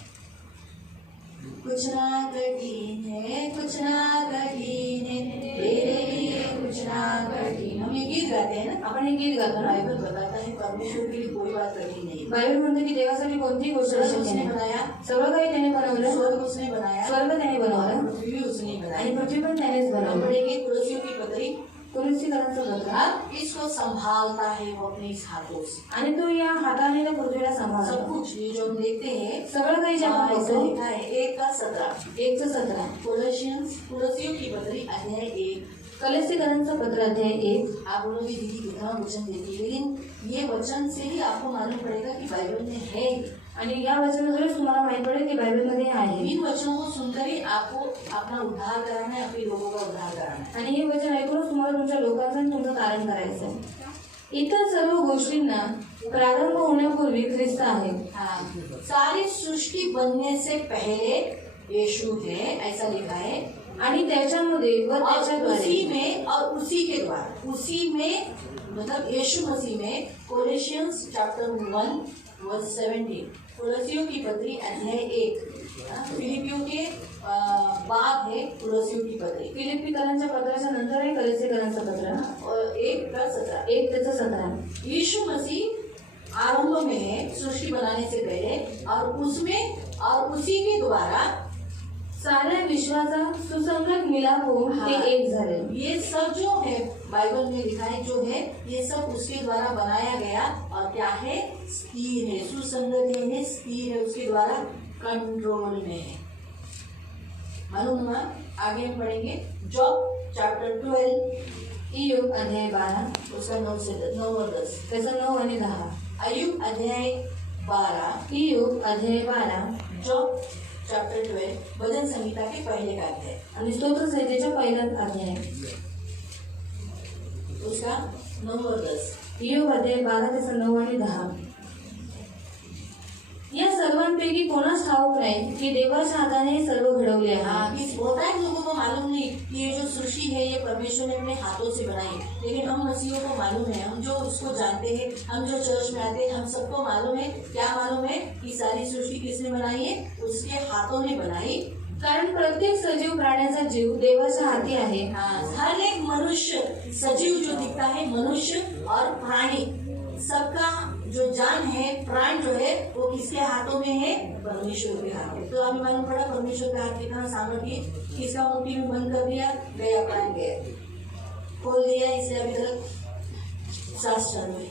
कुछ ना कठिन है, कुछ ना कठिन है, तेरे लिए कुछ ना कठिन। हम ये गीत गाते हैं ना, आपण हे गीत गातो ना, बाइबल बताता है परमेश्वर के लिए कोई बात कठिन नहीं है। बायबल म्हणते की देवासाठी कोणतीही गोष्ट स्वर्ग अशक्य उसने नाही. बनाया, सगळं काही त्याने बनवलं, स्वर्ग उसने बनाया, स्वर्ग त्याने बनवलं पृथ्वी भी उसने बनाई. आणि पृथ्वी पण त्यानेच हम बनवली. पढ़ेंगे तुलसियों की पत्री. तुलसीकरांचं पत्र अब इसको संभालता है वो अपने इस हाथों से. आणि तो या हाताने त्या पृथ्वीला सब सांभाळतो. कुछ ये जो हम देखते हैं सगळं काही जे आपण इसमें बघतो लिखा है 1:17. 1:17 कोलोसियंस तुलसियों की पत्री अध्याय 1. कलसीकरांचं पत्र अध्याय 1. आप बोलोगे दीदी कितना वचन देती है, लेकिन ये वचन से ही आपको मालूम पड़ेगा कि बाइबल में है. आणि या वचनाद्वारे तुम्हाला माहित पडेल की बायबलमध्ये आहे. इन वचनों को सुनकर ही आपको अपना उद्धार कराना है, अपने लोगों का उद्धार कराना है. आणि हे वचन ऐकूनच तुम्हाला तुमच्या लोकांचं आणि तुमचं कारण करायचं आहे. इतर सर्व गोष्टींना प्रारंभ होण्यापूर्वी ख्रिस्त आहे. हाँ, सारी सृष्टि बनने से पहले यीशु है, ऐसा लिखा है. आणि त्याच्यामध्ये व और त्याच्याद्वारे उसी में और उसी के द्वारा, उसी में मतलब यीशु मसीह में. कोलोसियंस चैप्टर 1:17. कोलोसियों की पत्री अध्याय 1. फिलिपियों के बाद है कोलोसियों की पत्री. फिलिप्पीकरांच्या पत्राच्या नंतर आहे कलसीकरांचं पत्र और 1:17. 1:17. यीशु मसीह आरंभ में है सृष्टि बनाने से पहले, और उसमें और उसी के द्वारा साऱ्या विश्वाचा सुसंगत मिलाप होऊन ते हाँ. एक झाले. ये सब जो है बाइबल में लिखा है जो है, ये सब उसके द्वारा बनाया गया. और क्या है? स्थिर है, सुसंगत है, स्थिर है, उसके द्वारा कंट्रोल में है. मालूम हुआ? आगे हम पढ़ेंगे जॉब चैप्टर 12. इयोग अध्याय 12 उसका 9 से 9 और 10. त्याचा 9 आणि 10. अय्यूब अध्याय 12. इयोग अध्याय 12 जॉब चैप्टर 12 भजन संहिता के पहले का अध्याय. आणि स्तोत्र संहितेच्या पहिला अध्याय. उसका 9 और 10. इयोग अध्याय 12 त्याचा 9 आणि 10. या सर्वांपैकी कोणास ठाऊक नाही की देवाच्या हाताने हे सर्व घडवले आहे. हाँ, कि बहुत सारे लोगों को मालूम नहीं कि ये जो सृष्टि है ये परमेश्वर ने अपने हाथों से बनाई. लेकिन हम मसीहों को मालूम है, हम जो उसको जानते हैं, हम जो चर्च में आते हैं, हम सबको मालूम है. क्या मालूम है? कि सारी सृष्टि किसने बनाई है? उसके हाथों ने बनाई. कारण प्रत्येक सजीव प्राण्याचा जीव देवाच्या हाती आहे. हाँ, हर एक मनुष्य सजीव जो दिखता है, मनुष्य और प्राणी, सबका जो जान है, प्राण जो है, वो किसके हाथों में है? परमेश्वर के हाथ में. तो हमें मालूम पड़ा परमेश्वर का हाथ कितना सामर्थ्य. किसका मुट्ठी में बंद कर दिया, गया प्राण गया, खोल दिया, इसे अभी तक सांस चल रही.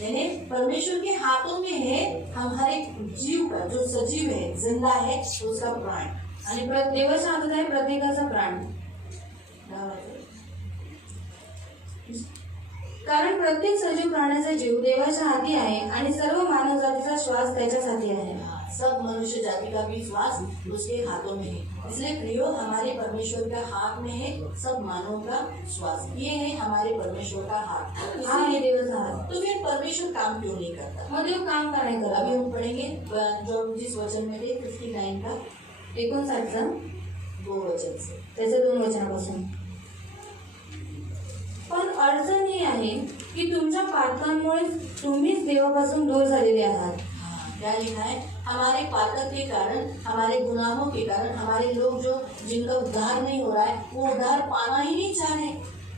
यानी परमेश्वर के हाथों में है हम हर एक जीव का, जो सजीव है, जिंदा है, उसका प्राण. आणि देवाच्या हातात आहे प्रत्येकाचा प्राण. कारण प्रत्येक सजीव प्राण्याचा जीव देवाच्या हाती आहे आणि सर्व मानव जातीचा श्वास त्याच्याच हाती आहे. सब मनुष्य जाति का भी श्वास उसके हाथों में है. इसलिए प्रियो, हमारे परमेश्वर का हाथ में है सब मानव का श्वास. ये है हमारे परमेश्वर का हाथ. हा आहे देवाचा हात. तो फिर परमेश्वर काम क्यों नहीं करता? मग देव काम का नाही अभी करत? हम पढ़ेंगे जो जिस वचन में थे 59 का 59चा 2 वचन से. त्याच्या 2 वचनापासून. पण अडचण ही आहे की तुमच्या पातकांमुळे तुम्हीच देवापासून दूर झालेले आहात. हाँ, क्या लिखा है? हमारे पातक के कारण, हमारे गुनाहों के कारण, हमारे लोग जो जिनका उद्धार नहीं हो रहा है, वो उद्धार पाना ही नहीं चाह रहे.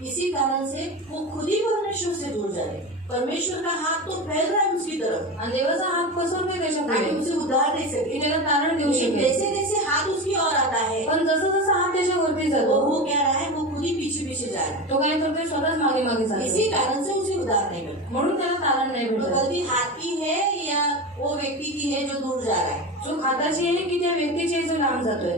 इसी कारण से वो खुद ही परमेश्वर से दूर जा रहे. परमेश्वर का हाथ तो फैल रहा है उसकी तरफ, आणि देवाचा हात पसरतोय ताकि त्याच्यापुढे उसे उद्धार दे की सके. त्याला तारण देऊ लेकिन शकेल. जैसे जैसे हाथ उसकी ओर आता है, पण जसं जसं हात त्याच्यावरती वो जातो हो क्या रहा है? वो खुद ही पीछे पीछे जा रहा है. तो काय करतोय? स्वतःच मागे मागे जातो. इसी कारण से उसे उद्धार नहीं मिलता. म्हणून त्याला तारण नाही तो भेटत. गलती हाथ की है या वो व्यक्ति की है जो दूर जा रहा है? चूक हाताची आहे की त्या व्यक्तीची आहे जो लांब जातोय.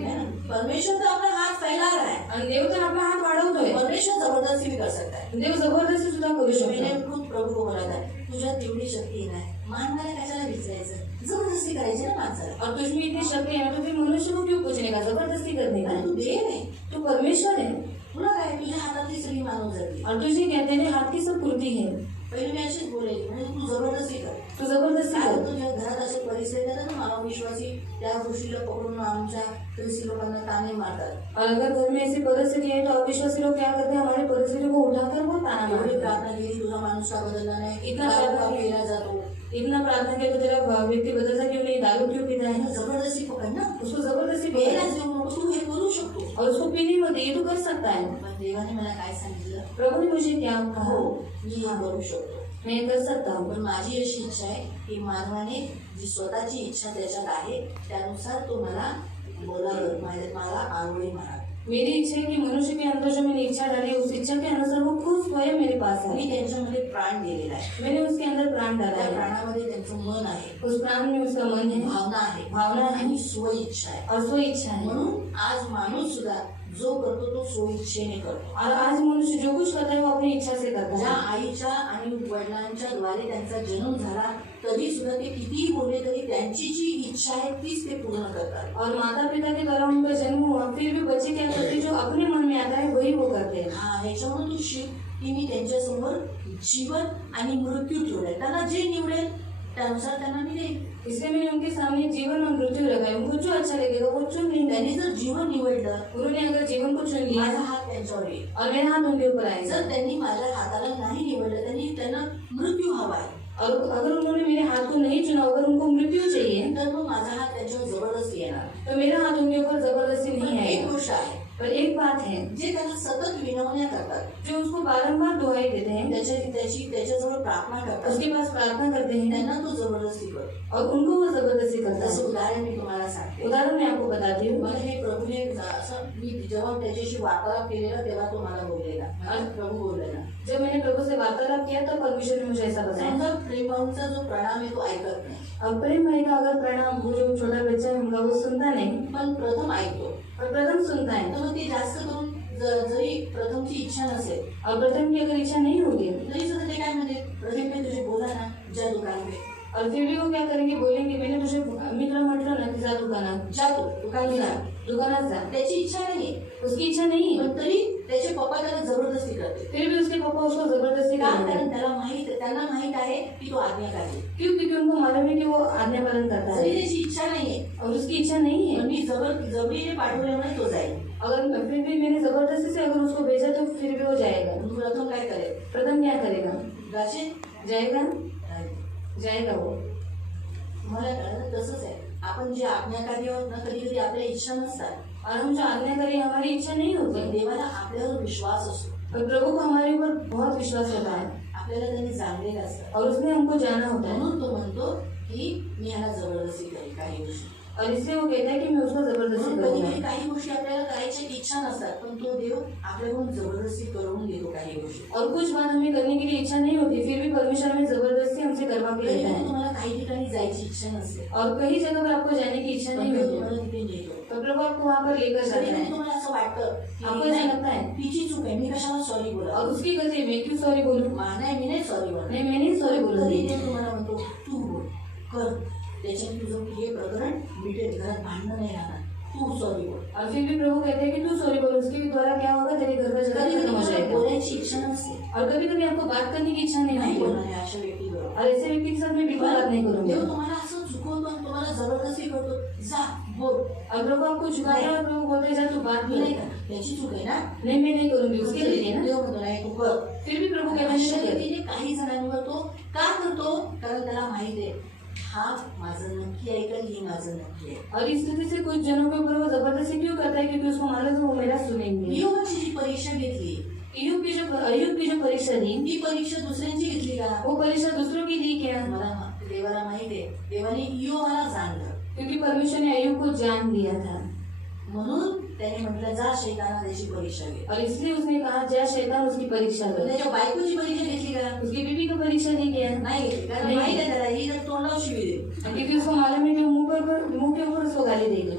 है ना? परमेश्वर तो अपना हाथ फैला रहा है. आणि देव तर आपला हात वाढवतोय. परमेश्वर जबरदस्ती भी कर सकता है. देव जबरदस्ती सुद्धा करू मैंने शकतो. खुद प्रभू को बोला था, तुझ्यात तेवढी शक्ती नाही, मानवाला कशाला विचारायचं? जबरदस्ती करायची ना माणसाला. और तुझमें इतनी शक्ति है तो फिर मनुष्य को क्यों पूछने का? जबरदस्ती करने अरे का. तू देव आहे, तू परमेश्वर है तुला काय? तुझ्या हातातली सगळी मानव जाती. और तुझे कहते हैं हाथ की सब पूर्ति है. पहिले मी अशीच बोलायची, म्हणजे तू जबरदस्ती कर. तू जबरदस्ती काय कर. तुझ्या घरात असे परिस्थिती येतात ना, मानव विश्वासी त्या गोष्टीला पकडून आमच्या ख्रिस्ती लोकांना ताने मारतात. और अगर घर में ऐसी परिस्थिति है तो अविश्वासी लोग क्या करते हैं? हमारी परिस्थिति को उठाकर वो ताना एवढी मारते हैं. प्रार्थना केली, तुझा माणूस का बदलला नाही, इतना दारू का प्रार्थना केला जातो. इतना प्रार्थना किया तो तेरा व्यक्ती बदलता क्यों नहीं? दारू क्यों पीता है? जबरदस्ती पकड ना. उसको जबरदस्ती पेला पकड़ जेवू नको, तू हे करू शकतो. और उसको पीने मत दे, ये तो कर सकता है. पण देवाने मला काय सांगितलं? प्रभु ने मुझे क्या कहा? हो, मी हे करू शकतो. मैं ये कर सकता हूँ, पण माझी अशी इच्छा आहे की मानवाने जी स्वतःची इच्छा त्याच्यात आहे त्यानुसार तो मला बोलावं, मला आवडी मारा. मेरी इच्छा है कि मनुष्य के अंदर जो मैंने इच्छा डाली उस इच्छा के अनुसार वो खुद स्वयं मेरे पास मी आए. त्यांच्यामध्ये प्राण दिलेला आहे. मैंने उसके अंदर प्राण डाला त्या है. प्राणामध्ये त्यांचं मन आहे, उस प्राण में उसका मन है, भावना आहे, भावना है आणि स्वइच्छा आहे. और स्व इच्छा है. म्हणून आज माणूस सुद्धा जो करतो तो स्वइच्छेने करतो. और आज मनुष्य जो कुछ करता है वो अपनी इच्छा से करता ज्या है. आईच्या आणि वडिलांच्या द्वारे त्यांचा जन्म झाला तरी सुद्धा ते कितीही बोलले तरी त्यांची जी इच्छा आहे तीच ते पूर्ण करतात. और माता पिता के द्वारा उनका जन्म हुआ फिर भी बच्चे क्या करते जो अपने मन में आता है वही वो करते हैं. हा, ह्याच्यामुळे तू शिक की मी त्यांच्यासमोर जीवन आणि मृत्यू ठेवलाय. त्यांना जे निवडेल त्यानुसार त्यांना मी देईन. इसलिए मैंने उनके सामने जीवन और मृत्यू रखा है. उनको जो अच्छा लगेगा वो चुन लेंगे. त्यांनी जर जीवन निवडलं उन्होंने अगर जीवन को चुन लिया माझा हात त्यांच्यावर येईल. और मेरा हाथ उनके ऊपर आएगा, जर त्यांनी माझ्या हाताला नाही निवडलं त्यांना मृत्यू हवा आहे और अगर उन्होंने मेरे हाथ को नहीं चुना, अगर उनको मृत्यू चाहिए तर मग माझा हात त्यांच्यावर जबरदस्ती येणार. तो मेरा हाथ उनके ऊपर जबरदस्ती पण नहीं एक आएगा. गोष्ट आहे, पर एक बात है, जे त्यांना सतत विनवण्या करतात, जो उसको बारंबार दुआई देते हैं, त्याच्याजवळ प्रार्थना करतात, उसके पास प्रार्थना करते हैं त्यांना तो जबरदस्ती करतो. और उनको वो जबरदस्ती करता जसं है. उदाहरण मी तुम्हाला सांगते. उदाहरण मैं आपको बताती हूँ. मला हे प्रभूने असं मी जेव्हा त्याच्याशी वार्तालाप केलेला तेव्हा तो मला बोललेला, मला प्रभू बोललेला. जब मैंने प्रभु से वार्तालाप किया तो परमेश्वर ने मुझे ऐसा बताया. समजा प्रेमाचा जो प्रणाम आहे तो ऐकत नाही, अब प्रेम भाई का अगर प्रणाम, वो जो छोटा बच्चा है उनका वो सुनता नहीं पण प्रथम ऐकतो. और प्रथम सुनता है. तर मग ते जास्त करून जरी प्रथमची इच्छा नसेल और प्रथम की अगर इच्छा नहीं होगी तरी सुद्धा ते काय म्हणते, प्रथम मी तुझे बोला ना ज्या दुकान पे और फिर भी वो क्या करेंगे, बोलेंगे मैंने तुझे मी तुला म्हटलं ना की जा दुकानात, जातो दुकान जा. दुकानात जा. त्याची इच्छा नाहीये उसकी इच्छा नहीं है, पण तरी त्याचे पप्पा त्याला जबरदस्ती करते. फिर भी उसके पापा उसको जबरदस्ती का? करते कारण हैं. त्यांना माहित आहे की तो आज्ञाकारी आहे. क्यों? क्योंकि उनको मालूम है कि वो आज्ञा पालन करता जरी है त्याची इच्छा नाहीये और उसकी इच्छा नहीं पण है. मी जबरीने पाठवल्यामुळे तो जाईल. अगर फिर भी मैंने जबरदस्ती से अगर उसको भेजा तो फिर भी वो जाएगा. मग प्रथम काय करेल, प्रथम क्या करेगा? जाशील जाएगा, नाही. जाएगा वो. मला कळलं तसंच आहे. आपण जे आज्ञाकारी आहोत ना कधी कधी आपल्या इच्छा नसतात, और हम जो आज्ञा करें हमारी इच्छा नहीं पण होती, देवाला आपल्यावर विश्वास असतो. और प्रभु को हमारे ऊपर बहुत विश्वास होता है आपल्याला त्यांनी जाणलेलं असतं. और उसमें हमको जाना होता है. म्हणून तो म्हणतो की मी ह्याला जबरदस्ती करेल काही गोष्टी. और इसलिए वो कहता है कि मैं उसको जबरदस्ती म्हणून कधी करूंगा. कधी काही गोष्टी आपल्याला करायची इच्छा नसतात पण तो देव आपल्याकडून जबरदस्ती करून देतो काही गोष्टी. और कुछ बात हमें करने की इच्छा नहीं होती, फिर भी परमेश्वर हमें जबरदस्ती हमसे करवा के कधी लेता कधी है. तुम्हाला काही ठिकाणी जायची इच्छा नसते और कई जगह पर आपको जाने की इच्छा पण नहीं तो होती, तुम्हाला तिथे नेतो. तो प्रभु आपको वहाँ पर लेकर कधी जाता कधी है. तुम्हाला असं वाटतं की आपको ऐसा नाही, लगता है तिची चूक आहे, मी कशाला सॉरी और बोला. उसकी गलती मैं क्यों सॉरी बोलूं? नाही मी नाही सॉरी बोला. नहीं, मैं नहीं सॉरी तरी बोलूंगी. देव तुम्हाला म्हणतो तू बोल कर, त्याच्याने तुझं हे प्रकरण मिटेल, घरात भांडणं नाही राहणार, तू सॉरी बोल. और फिर भी प्रभु कहते हैं कि तू सॉरी बोल, उसके द्वारा क्या होगा, तेरे घर का झगड़ा कधी कधी खत्म हो तुम्हाला जाएगा. बोलायची इच्छा नसते, और कभी कभी आपको बात करने की इच्छा नहीं नाही होती, बोलणार आहे अशा व्यक्तीबरोबर. और ऐसे व्यक्ति के साथ मैं बिल्कुल बात नहीं करूंगी. देव तुम्हाला असं चुकवतो आणि तुम्हाला जबरदस्ती करतो, जा बोल. और प्रभु आपको झुकाता है और प्रभु बोलते हैं जा तू बात मी नाही नहीं कर. का त्याची चूक आहे ना, नहीं, मैं नहीं करूंगी, उसकी गलती है ना. देव म्हणतो नाही तू कर. फिर भी प्रभु कहते अशा हैं व्यक्तीने काही जणांवर तो का करतो, कारण त्याला माहित आहे हा माझं नक्की ऐकल, ही माझं नक्की आहे. और इस स्थिति से कुछ जनों के ऊपर वो जबरदस्ती क्यों करता है, क्योंकि उसको मालूम है वो मेरा सुनेंगे. योगाची जी परीक्षा घेतली अय्यूब की जो परीक्षा दी, ती परीक्षा दुसऱ्यांची घेतली का? वो परीक्षा दूसरों की दी क्या? देवाला माहित आहे, देवाने योगाला जाणलं क्योंकि परमेश्वर ने अय्यूब को जान लिया था. म्हणून त्याने म्हटलं जा शैताना त्याची परीक्षा घे. और इसलिए उसने कहा जा शैतान उसकी परीक्षा पण लो. त्याच्या बायकोची परीक्षा घेतली का? उसकी बीवी की परीक्षा दी क्या? नाही घेतली, कारण नाही. माहित आहे त्याला ही जर तोंडावर शिवी देईल. क्योंकि उसको मालूम है कि मुंह के ऊपर उसको गाली देगी.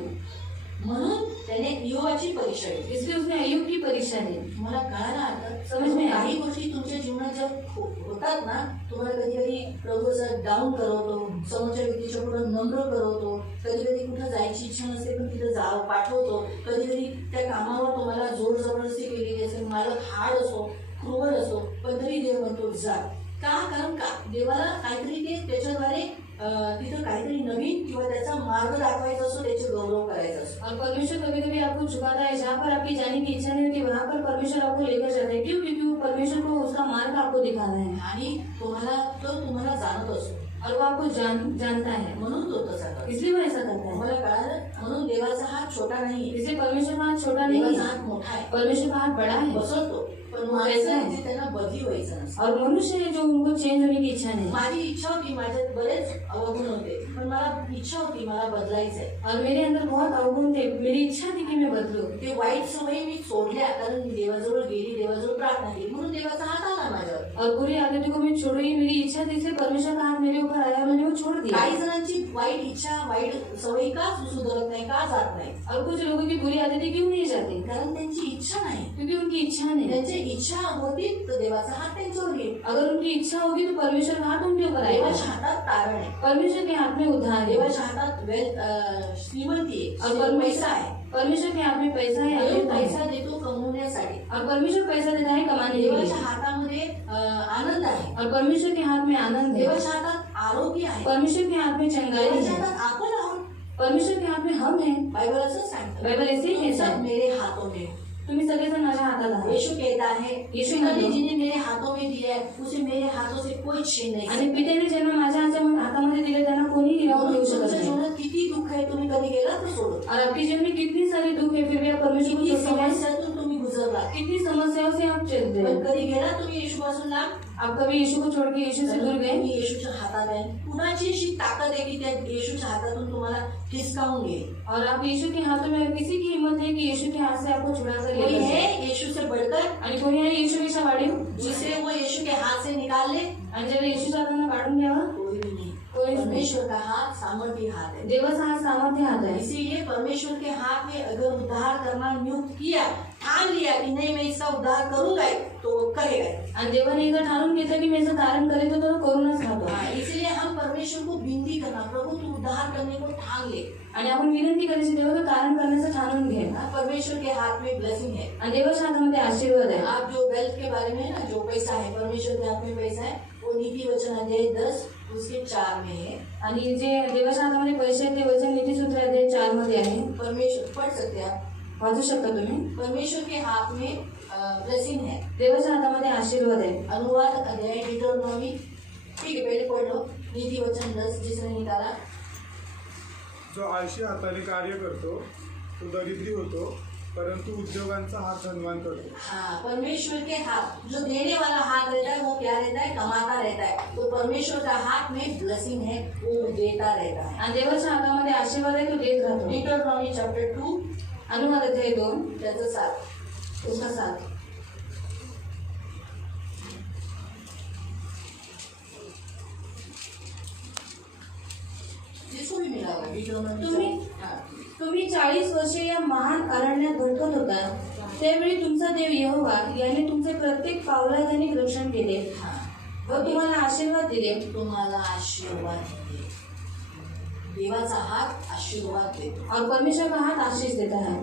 म्हणून त्याने योगाची परीक्षा घेतली. इसलिए उसने अय्यूब की परीक्षा दी. मला कळालं आता समज में काही गोष्टी तुमच्या जीवनात ज्या होतात ना, तुम्हाला कधी कधी प्रभू असं डाऊन करवतो, समोरच्या व्यक्तीच्या पुढे नम्र करवतो, कधी कधी कुठं जायची इच्छा नसते पण तिथं जावं पाठवतो, कधी कधी त्या कामावर तुम्हाला जोर जबरदस्ती केलेली असेल, मालक हाड असो, क्रूर असो, पण तरी देव म्हणतो जा. का? कारण का देवाला काहीतरी ते त्याच्याद्वारे तिथं काहीतरी नवीन किंवा त्याचा मार्ग दाखवायचा असतो, त्याचे गौरव करायचा असतो. और परमेश्वर कभी कभी आपको झुकाता है, जहाँ पर आपकी जाने की इच्छा नहीं होती वहाँ पर परमेश्वर आपको लेकर जाता है. क्यों? क्योंकि वो परमेश्वर को उसका मार्ग आपको दिखाना है आणि तुम्हाला जाणत असतो, और वो आपको जानता है, म्हणून तो तसा करतो. इसलिए वो ऐसा करता है. मला कळालं, म्हणून देवाचा हात छोटा नाही, इसलिए परमेश्वर का हाथ छोटा नहीं देवाचा है, हात मोठा आहे. परमेश्वर का हाथ बड़ा है. बसवतो पण पण वो माणसं कैसा आहे है ते त्यांना बदली व्हायचं नसतं. और मनुष्य है जो उनको चेंज होने की इच्छा नहीं. माझी इच्छा होती, माझ्यात बरेच अवगुण होते, पण मला इच्छा होती मला बदलायचंय. और मेरे अंदर बहुत अवगुण थे, मेरी इच्छा थी कि मैं बदलूं. ते वाईट सवयी मी सोडल्या, कारण मी देवाजवळ गेली, देवाजवळ प्रार्थना केली, म्हणून देवाचा हात आला माझ्यावर. और बुरी आदतों को मैं छोड़ी, मेरी इच्छा थी से परमेश्वर का हाथ मेरे ऊपर आया, मैंने वो छोड़ दिया. काही जणांची वाईट इच्छा, वाईट सवयी का सुधारत नाही, का जात नाही? और कुछ लोगों की बुरी आदतें क्यों नहीं जाती? कारण त्यांची इच्छा नाही. क्योंकि उनकी इच्छा नहीं. त्यांची इच्छा होती तर देवाचा हात त्यांच्यावर घेईल. अगर उनकी इच्छा होगी तो परमेश्वर का हाथ उनके ऊपर आएगा. देवाच्या हातात तारण आहे, परमेश्वर के हाथ में उद्धार है. देवाच्या हातात श्रीमंती आहे, और पैसा आहे. परमेश्वर के हाथ में पैसा है, देव अमृत है. पैसा देतो कमवण्यासाठी. और परमेश्वर पैसा देता है कमाने के देवाच्या लिए. हातामध्ये आनंद आहे, और परमेश्वर के हाथ में आनंद है. देवाच्या हातात आरोग्य आहे, परमेश्वर के हात में चंगाई देवाच्या है. हातात आपण आहोत. परमेश्वर के हाथ में हम हैं. बाइबल असं सांगतं, बाइबल ऐसे ही तुम कहता सब है. मेरे हाथों में हो. तुम्ही सगळेजण माझ्या हातात आहात. यीशु कहता है, यीशु पिता ने म्हणतो, जिन्हें मेरे हाथों में दिया है उसे मेरे हाथों से कोई छीन नहीं आणि सकता. पित्याने ज्यांना माझ्या हातामध्ये दिले त्यांना कोणी हिरावून घेऊ शकत तुमच्या नाही. जीवनात किती दुःख आहे, तुम्ही कधी गेला तर सोडून. और आपके जीवन में कितनी सारी दुख है, फिर भी आप परमेश्वर को किती छोड़ते हैं. समस्यातून तुम्ही गुजरला, कितनी समस्याओं से आप चलते पण हैं. कधी गेला तुम्ही येशू पासून लांब, आप कभी यीशु को छोड़ के यीशु से दूर गए? तुम्ही येशूच्या हातात आहे. कुणाची अशी ताकद आहे की त्या येशूच्या हातातून तुम्हाला हिसकावून घेईल? और आप यीशु के हाथों में, अगर किसी की हिम्मत है कि यीशु के हाथ से आपको छुड़ा कर ले कोई जाए. है येशू से बढ़कर आणि कोणी आहे येशूपेक्षा वाढीव, जिसे वो यीशु के हाथ से निकाल ले? आणि ज्याला येशूच्या हातानं काढून घ्यावं? कोई भी नहीं. कोई नहीं. परमेश्वर का हाथ सामर्थ्य हाथ है. देवाचा हात सामर्थ्य हात आहे. इसीलिए परमेश्वर के हाथ में अगर उद्धार करना नियुक्त किया, ठान लिया कि नहीं मैं इसका उद्धार करूंगा ही, तो वो करेगा ही. आणि देवाने एकदा ठाणून घेतलं की मी याचं कारण करेल तो करूनच राहतो. हाँ, इसलिए हम परमेश्वर को विनती करना, प्रभु तू उद्धार करने को ठान ले. आणि आपण विनंती करायची, देवाचं कारण करण्याचं ठाणून घे. हाँ, परमेश्वर के हाथ में ब्लेसिंग है. आणि देवाच्या हातामध्ये आशीर्वाद आहे. आप जो वेल्थ के बारे में है ना, जो पैसा है, परमेश्वर के हाथ में पैसा है, वो नीति वचन अध्याय 10 उसके 4 में है. आणि जे देवाच्या हातामध्ये पैसे आहेत ते वचन नीतिसूत्र अध्याय 4 मध्ये आहे. परमेश्वर पढ़ सकते हैं आप. वाचू शकता तुम्ही. परमेश्वर के हाथ में ब्लेसिंग है. देवाच्या हातामध्ये आशीर्वाद आहे. अनुवाद अध्याय डिटोनॉमी. ठीक है, पहले पढ़ लो नीति वचन 10 जिसने निकाला. जो आळशी हाताने कार्य करतो तो दरिद्री होतो, परंतु उद्योगांचा हात धनवान करतो. हाँ, परमेश्वर के हाथ, जो देने वाला हाथ रहता है वो क्या रहता है? कमाता रहता है. तो परमेश्वर का हाथ में ब्लेसिंग है, वो देता रहता है. आणि देवाच्या हातामध्ये आशीर्वाद आहे, तो देत राहतो. डिटोनॉमी चैप्टर 2 अनुवाद अध्याय 2 त्याचं 7 उसका 7. जिसको भी मिला होगा डिटोनॉमी. तुम्ही- हाँ. तुम्ही 40 वर्षे या महान अरण्यात भटकत होता, त्यावेळी तुमचा देव यहोवा याने तुमचे प्रत्येक पावलाने रक्षण केले हाँ. व तुम्हाला आशीर्वाद दिले. तुम्हाला आशीर्वाद दिले. देवाचा हात आशीर्वाद देतो. और परमेश्वर का हाथ आशीष देता है.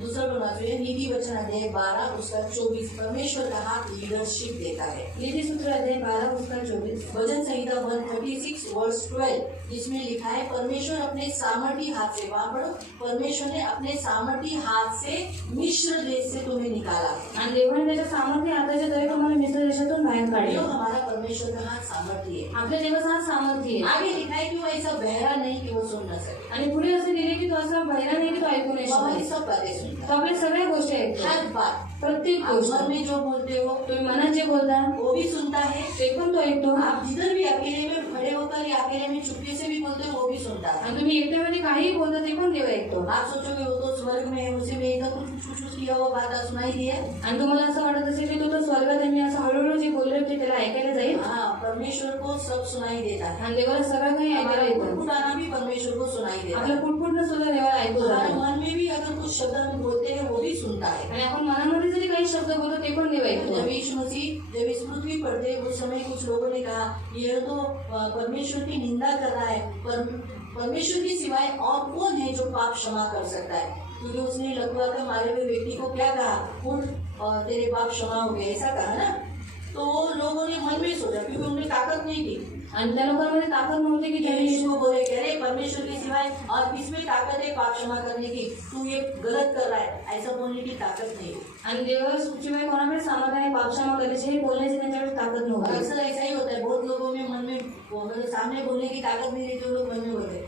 दूसरा पण वाचूया नीति वचन अध्याय 12 उसका 24. परमेश्वर का हाथ लीडरशिप देता है. नीतिसूत्र अध्याय 12 उसका 24. भजन संहिता 136 वर्स 12 जिसमें लिखा है परमेश्वर अपने सामर्थी हाथ से, वहां पढ़ो, परमेश्वर ने अपने सामर्थी हाथ से मिश्र देश से तुम्हें निकाला. आणि देवाने त्याच्या सामर्थ्य हाताच्या द्वारे तुम्हाला मिस्र देशातून बाहेर काढले. जो हमारा परमेश्वर का हाथ सामर्थ्य है. आपल्या देवाचा हात सामर्थ्य आहे. आगे लिखा है कि वो ऐसा बहरा नहीं कि वो सुन न सके, आणि पुढे असे लिहिले की तो असा बहिरा नाही की तो ऐकू नाही वो हमारी शकत. सब बातें सुनता तो आपल्या सगळ्या गोष्टी ऐकतो. है. हर बात प्रत्येक आप गोष्ट मन में जो बोलते हो तुम्ही मनात जे बोलता वो भी सुनता है. ते पण तो ऐकतो. आप जिधर भी अकेले में खड़े होकर या अकेले में चुपके से भी बोलते हो वो भी सुनता है. आणि तुम्ही एकट्यामध्ये काही बोलता ते पण देव ऐकतो. आप सोचोगे वो तो स्वर्ग में है, उसे मैं इधर कुछ किया हुआ बात सुनाई दी है. आणि तुम्हाला असं वाटत असेल की तो स्वर्गात आहे, मी असं हळूहळू जे बोलले होते त्याला ऐकायला जाईल. हाँ, परमेश्वर को सब सुनाई देता है. आणि देवाला सगळं काही ऐकायला हमारा येतं. पुटपुटाना भी परमेश्वर को सुनाई देता है. आपल्या पुटपुटनं सुद्धा देवाला ऐकू हमारे जातं. मन में भी अगर कुछ शब्द हम बोलते हैं वो भी सुनता है. आणि आपण मनामध्ये जरी काही शब्द बोलतो ते पण देव ऐकतो. जब यीशु मसीह जब इस पृथ्वी पर थे उस समय कुछ लोगों ने कहा ये तो परमेश्वर की निंदा कर रहा है, परमेश्वर के सिवाय और कौन है जो पाप क्षमा कर सकता है? क्योंकि उसने लकवा कर मारे हुए व्यक्ति को क्या कहा? उठ और तेरे पाप क्षमा हो गए, ऐसा कहा ना. तो लोगों ने मन में सोचा क्योंकि उन्हें ताकत नहीं थी. आणि त्या लोकांमध्ये ताकद नव्हती की त्यांनी यीशु को बोले कह रहे परमेश्वर के सिवाय और किसमें ताकत है पाप क्षमा करने की? तू ये गलत कर रहा है, ऐसा बोलने की ताकत नहीं है. आणि देवाशिवाय कोणाकडे सामर्थ्य आहे पाप क्षमा करायची हे बोलण्याची त्यांच्याकडे ताकद और नव्हती. अक्सर ऐसा ही होता है, बहुत लोगों में मन में मतलब सामने बोलने की ताकत नहीं रहती, वो लोग मन में बोलते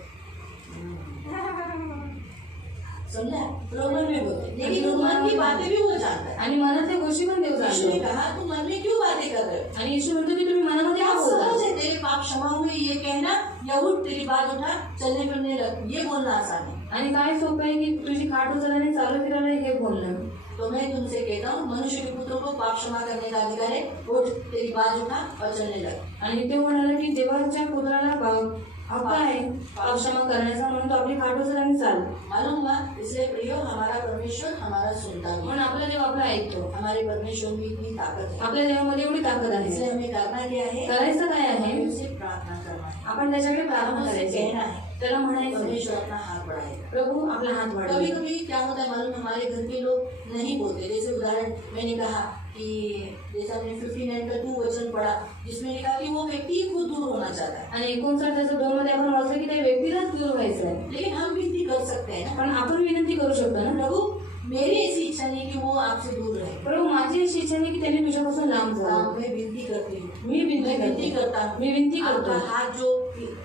समझा? लोग मन में बोलते हैं, लेकिन वो मन की बातें भी वो जानता है। आणि मनातल्या गोष्टी पण देव यीशु ने जाणतो. कहा तुम मन में क्यों बातें कर रहे हो? आणि येशू म्हणतो की तुम्ही मनामध्ये क्या का सहज बोलता? है तेरे पाप क्षमा हुए ये कहना, या उठ तेरी बात उठा चलने फिरने लग, ये बोलना आसान है। आणि काय सोपं आहे की तुझी खाट उचलल्याने चालू फिरायला हे बोलणं. तो मैं तुमसे कहता हूँ मनुष्य के पुत्र को पाप क्षमा करने का अधिकार है, उठ तेरी बात उठा और चलने लग। आणि ते म्हणाले की देवाच्या पुत्राला हक्क आहे पाप क्षमा करण्याचा, म्हणून तो आपली खाट उचल आणि चाल. मालूम हुआ? इसलिए प्रियो हमारा परमेश्वर हमारा सुनता भी म्हणून है। आपला देव आपला ऐकतो. हमारे परमेश्वर में इतनी ताकत है, आपल्या देवामध्ये एवढी ताकद आहे. इसलिए हमें करना क्या है? करायचं काय आहे? हमें उससे प्रार्थना करना है, आपण त्याच्याकडे प्रार्थना हमें उससे करायची, कहना है, त्याला म्हणायचं परमेश्वर अपना हाथ बढ़ाएगा। प्रभु आपला हात कभी वाढव. कभी क्या होता है मालूम, हमारे घर के लोग नहीं बोलते। जैसे उदाहरण मैंने कहा कि जैसे हमने 59 का 2 वचन पढ़ा, जिसमें लिखा कि वो व्यक्ति खुद दूर होना चाहता है, आणि 59:2 मध्ये आपण वाचलं की त्या व्यक्तीलाच दूर व्हायचं आहे. लेकिन हम विनती कर सकते हैं ना, पण आपण विनंती करू शकतो ना, प्रभु मेरी ऐसी इच्छा नहीं कि वो आपसे दूर रहे। प्रभु माझी अशी इच्छा नाही की त्यांनी तुझ्यापासून लांब जावं. मैं विनती करती हूँ, मी मैं विनती करता हूँ, मी विनती करतो. आपका हाथ जो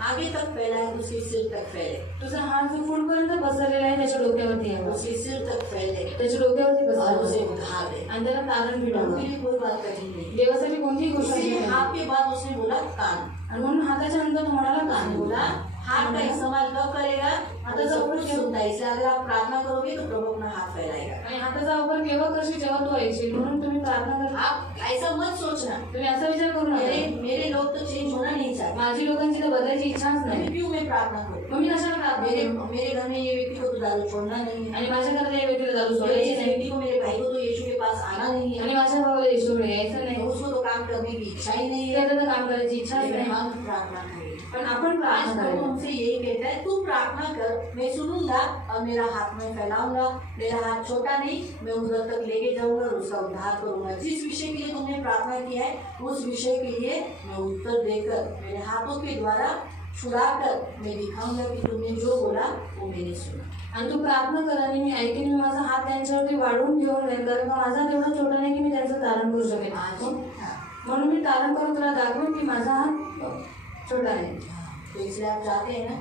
आगे तक फैला है उसके सिर तक फैले, तुझा हात जो पुढपर्यंत पसरलेला आहे त्याच्या डोक्यावरती यावा, उसके सिर तक फैले त्याच्या डोक्यावरती और उसे पसरावं उठा दे। आणि त्याला तारण प्रभु भेटावं. के लिए कोई बात कठिन नहीं। देवासाठी कोणतीही गोष्ट इसीलिए कठीण नाही. हाथ के बाद उसने बोला कान, आणि म्हणून हाताच्या नंतर तुम्हाला उसने कान बोला हाथ का इस्तेमाल कब करेगा? हाथ तो सब ऊपर कुछ सुनता है, इसलिए अगर आप प्रार्थना करोगे तो प्रभु अपना हाथ फैलाएगा। आणि हाताचा वापर केव्हा करशील जेव्हा तू ऐकशील. म्हणून तुम्ही प्रार्थना करा. आप ऐसा मत सोचना तुम्ही असा विचार करू मेरे नका मेरे लोग तो चेंज होना नहीं चाहते, माझी लोकांची तर बदलायची इच्छाच मैं नाही, क्यों मैं प्रार्थना करूं? मग मी कशाला प्रार्थना मेरे करू? मेरे घर में ये व्यक्ति को तो दारू छोड़ना नहीं है, आणि माझ्या घरात या व्यक्तीला दारू मेरे सोडायची इस नाही, व्यक्ति को, मेरे भाई को तो यीशु के पास आना नहीं है, आणि माझ्या भावाला येशूकडे यायचं नाही, उसको तो काम करने की इच्छा ही नहीं है। त्याला तर काम करायची इच्छाच लेकिन नाही. हम प्रार्थना करें। पण आपण आज प्रार्थना प्रभु करू. हमसे यही कहता है, तू प्रार्थना कर, मैं सुनूंगा और मेरा हाथ में फैलाऊंगा। मेरा हाथ छोटा नहीं, मैं उधर तक लेके जाऊंगा और उसका उद्धार करूंगा। जिस विषय के लिए तुमने प्रार्थना किया है उस विषय के लिए मैं उत्तर देकर मेरे हाथों के द्वारा छुड़ाकर मैं दिखाऊंगा कि तुमने जो बोला वो मैंने सुना। आणि तू प्रार्थना कर आणि मी ऐकेन. मी माझा हात त्यांच्यावरती वाढवून घेऊन जाईल, कारण का माझा तेवढा छोटा नाही की मी त्यांचं तारण करू शकेन. आज म्हणून मी तारण करून तुला दाखवेन की माझा हात छोटा आहे. तो इसलिए आप चाहते हैं ना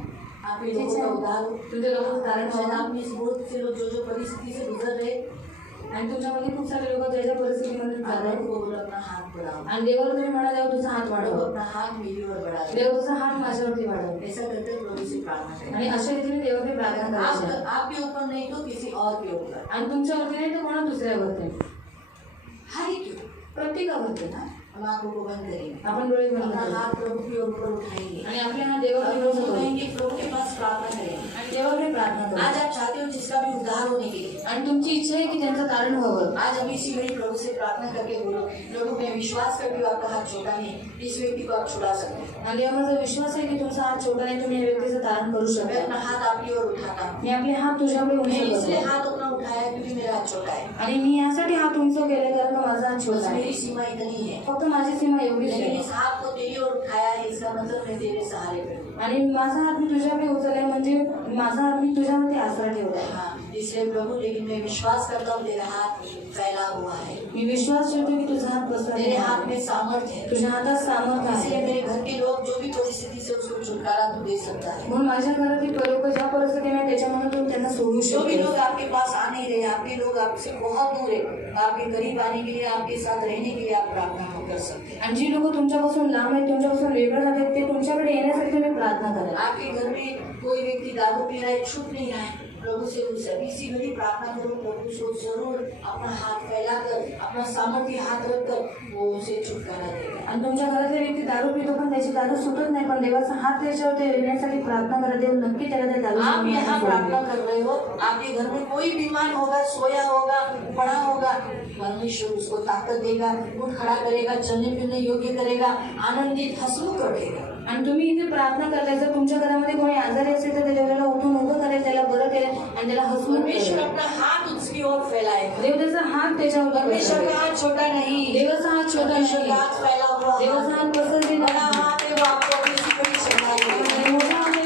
आपके लोगों का उद्धार हो। तुझे लोक तारण शायद व्हावं. आप इस बोध से लोग जो परिस्थिति से गुजर रहे, आणि तुमच्यामध्ये खूप सारे लोक ज्याच्या परिस्थितीमध्ये आप चालू प्रभु को बोलो अपना हाथ बढ़ाओ, आणि देवाला तुम्ही म्हणा देवा तुझा हात प्रभु वाढव, अपना हाथ मेरी ओर बढ़ा दे। देव तुझा हात माझ्यावरती वाढव. ऐसा करके प्रभु से प्रार्थना करें। आणि अशा रीतीने देवाकडे प्रार्थना करायची आहे. आपके ऊपर नहीं तो किसी और के ऊपर, आणि तुमच्यावरती नाही तर कोणा दुसऱ्यावरती, हर एक के ऊपर। प्रत्येकावरती. हम आंखों को बंद करेंगे, आपण डोळे बंद अपना करू हाथ प्रभु की ओर ऊपर उठाएंगे आणि आपले हात और देवाकडे प्रभु करू कहेंगे, प्रभु के पास प्रार्थना करेंगे। आणि देवाकडे प्रार्थना करू. आज आप चाहते हो जिसका भी उद्धार होने के लिए, आणि तुमची इच्छा आहे की त्यांचं कारण व्हावं. आज अभी इसी घड़ी प्रभु से प्रार्थना करके बोलो, प्रभु मैं विश्वास करती हूँ आपका हाथ छोटा नहीं, इस व्यक्ति को आप छुड़ा सकते हैं। आणि देवाचा विश्वास आहे की तुमचा हात छोटा नाही, तुम्ही या व्यक्तीचं तारण करू मैं शकता. अपना हाथ आपकी ओर उठाता हूँ। मी आपले हात तुझ्याकडे मैं उंच इसलिए करतो हाथ अपना उठाया क्योंकि मेरा हाथ छोटा है, आणि मी यासाठी हात उंच केले कारण का माझा हात बस छोटा आहे. मेरी सीमा इतनी है, फक्त माझी सीमा एवढीच लेकिन आहे. इस हाथ को तेरी ओर उठाया है, इसका मतलब मैं तेरे सहारे पे हूँ। आणि माझा हात मी तुझ्याकडे उचललाय म्हणजे माझा हात मी तुझ्यावरती आसरा ठेवलाय. हाँ, इसलिए प्रभु लेकिन मैं विश्वास करता हूँ तेरा हाथ फैला हुआ है, मी विश्वास ठेवतो की तुझा हात बसला तेरे हाथ आहे. में सामर्थ्य है, तुझ्या हातात सामर्थ इसलिए आहे. मेरे घर के लोग जो भी परिस्थिति से उसको छुटकारा तू दे सकता है। म्हणून माझ्या घरातील लोक ज्या परिस्थितीने त्याच्यामध्ये तू त्यांना सोडू जो भी शकतो. लोग आपके पास आ नहीं रहे, आपके लोग आपसे बहुत दूर है, आपके करीब आने के लिए, आपके साथ रहने के लिए आप प्रार्थना कर सकते हैं। आणि जी लोक तुमच्यापासून लांब आहेत, तुमच्यापासून वेगळं झाले, ते तुमच्याकडे येण्यासाठी तुम्ही प्रार्थना करा. आपके घर में कोई व्यक्ति दारू पी रहा है, छूट नहीं रहा है, प्रभु से उनसे इसी घड़ी प्रार्थना करो, प्रभु को जरूर अपना हाथ फैलाकर, अपना सामर्थ्य हाथ रखकर वो उसे छुटकारा देगा। आणि तुमच्या घरातले व्यक्ती दारू पितो पण त्याची दारू सुटत नाही, पण देवाचा हात त्याच्यावरती येण्यासाठी प्रार्थना करा. देव नक्की त्याला त्या दारू आप यहाँ प्रार्थना सोडून कर रहे हो, आपके घर में कोई बीमार होगा, सोया होगा, पड़ा होगा, परमेश्वर उसको ताकत देगा, उठ खड़ा करेगा, चलने फिरने योग्य करेगा, आनंदित हसमुख करेगा। आणि तुम्ही इथे प्रार्थना करताय. जर तुमच्या घरामध्ये कोणी आजारी असेल तर त्याला उठून उभं करेल, त्याला बरं करेल आणि त्याला हसवून परमेश्वर करेल. अपना हाथ उसकी ओर फैलाएगा। देव त्याचा हात त्याच्यावर परमेश्वर का करेल. हाथ छोटा नहीं, देवाचा हात छोटा परमेश्वर का नाही, हाथ फैला हुआ देवाचा हाथ, हात पसरलेला बड़ा आहे. हाथ है, वो आपको अपनी सिकड़ी चढ़ाएगा। आणि मोठा हात आहे,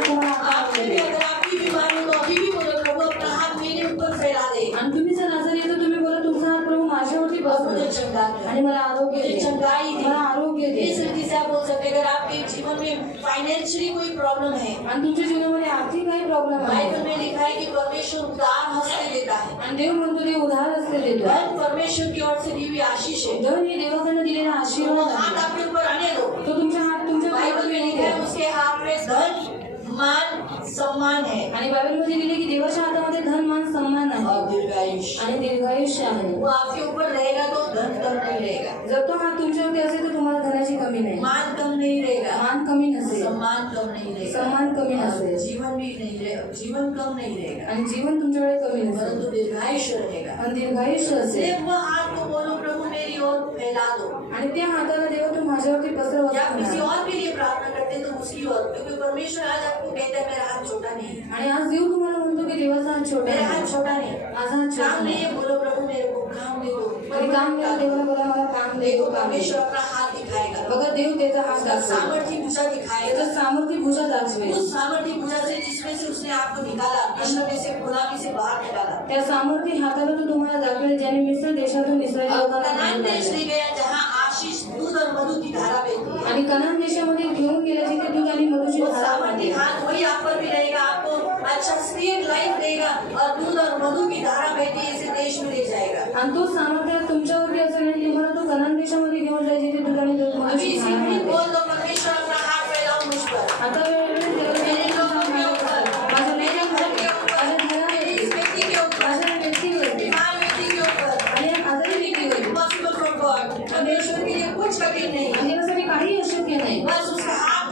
तुम्हाला हात आपने भी देईल. अगर आपकी बीमारी हो तो अभी भी बोलो, प्रभु अपना हाथ मेरे ऊपर फैला दे, आणि तुम्ही जर आजारी आहे तर तुम्ही बोला तुमचा हात प्रभु माझ्यावरती और मुझे बसव चंगा कर, आणि मला आरोग्य मुझे दे. चंगाई दे। मला आरोग्य दे. इस रीति से आप बोल सकते हैं, अगर आपके जीवन में फाइनेंशियली कोई प्रॉब्लम है, आणि तुमच्या जीवनामध्ये आर्थिक काही प्रॉब्लेम आहे बाइबल में लिखा है कि परमेश्वर उदार हस्ते देता है। आणि देव म्हणतो ते उधार असते देतो धन परमेश्वर की ओर से दी हुई आशीष है। धन हे देवाकडनं दिलेला वो आशीर्वाद हाथ आहे आपके ऊपर आने दो। तो तुमच्या हात तुमच्या बाइबल में लिखा है पायावर उसके हाथ में धन मान सम्मान है आणि बायबलमध्ये लिहिले की देवाच्या हातामध्ये धन मान सन्मान और आहे दीर्घायुष्य। आणि दीर्घायुष्य आहे वो आपके ऊपर रहेगा तो धन कम नहीं रहेगा, जर तो हात तुमच्यावरती असेल तर तुम्हाला धनाची कमी नाही मान कम नहीं रहेगा, मान कमी नसेल सम्मान कम नहीं रहेगा, सम्मान कमी नसेल जीवन भी नहीं रहेगा, जीवन कम नहीं रहेगा, आणि जीवन तुमच्याकडे कमी नसेल परंतु दीर्घायुष्य रहेगा। आणि दीर्घायुष्य असेल सिर्फ वो हाथ को बोलो प्रभु मेरी ओर फैला दो। आणि त्या हाताला देवा तू माझ्यावरती पसरव या किसी और के लिए प्रार्थना करते हैं तो उसकी ओर, क्योंकि परमेश्वर आज आपको कहता है मेरा हाथ छोटा नहीं है, आणि आज देव तुम्हाला म्हणतो की देवाचा हात छोटा मेरा आहे. हात छोटा नहीं, माझा हात छोटा काम नहीं नाही. है, बोलो प्रभु मेरे को काम दे दो। आणि काम द्या देवाला बोला मला काम दे देखो काम दे. परमेश्वर अपना हाथ दिखाएगा, बघा देव त्याचा हात उसका दाखवेल सामर्थ्य भुजा दिखाएगा, त्याचं सामर्थ्य भुजा दाखवेल उस सामर्थ्य भुजा से जिसमें से उसने आपको निकाला, मिस्र में से गुलामी से बाहर निकाला, त्या सामर्थ्य हाताला तो तुम्हाला दाखवेल ज्याने मिस्र देशातून इस्रायल और लोकांना कनान बाहेर देश काढले. ले गया जहाँ आशीष दूध और मधु की धारा बहती है। आणि कनान देशामध्ये घेऊन गेला जिथे दूध आणि मधुची वो धारा सामर्थ्य वाहते. हाथ वही आप पर भी रहेगा, आपको अच्छा स्पीड लाइफ देगा और दूध और मधु की धारा बहती है, इसे देश में ले जाएगा। आणि तो सामर्थ्य तुमच्यावरती असेल आणि तुम्हाला तो कनान देशामध्ये घेऊन जाईल जिथे दूध आणि अभी मधुची इसी धारा घड़ी वाहते. बोल दो परमेश्वर अपना हाथ फैलाओ मुझ पर, आता वेळोवेळी देवाने मेरे तुमचा लोगों के हात ऊपर, माझ्या मेरे घर के ऊपर, माझ्या मेरे इस घरावरती, व्यक्ति के ऊपर, माझ्या व्यक्तीवरती बीमार व्यक्ति के ऊपर, आणि आजारी व्यक्तीवरती. इम्पॉसिबल फॉर गॉड, परमेश्वर के लिए कुछ कठिन नहीं। आणि देवासाठी काही अशक्य नाही. बस उसका हाथ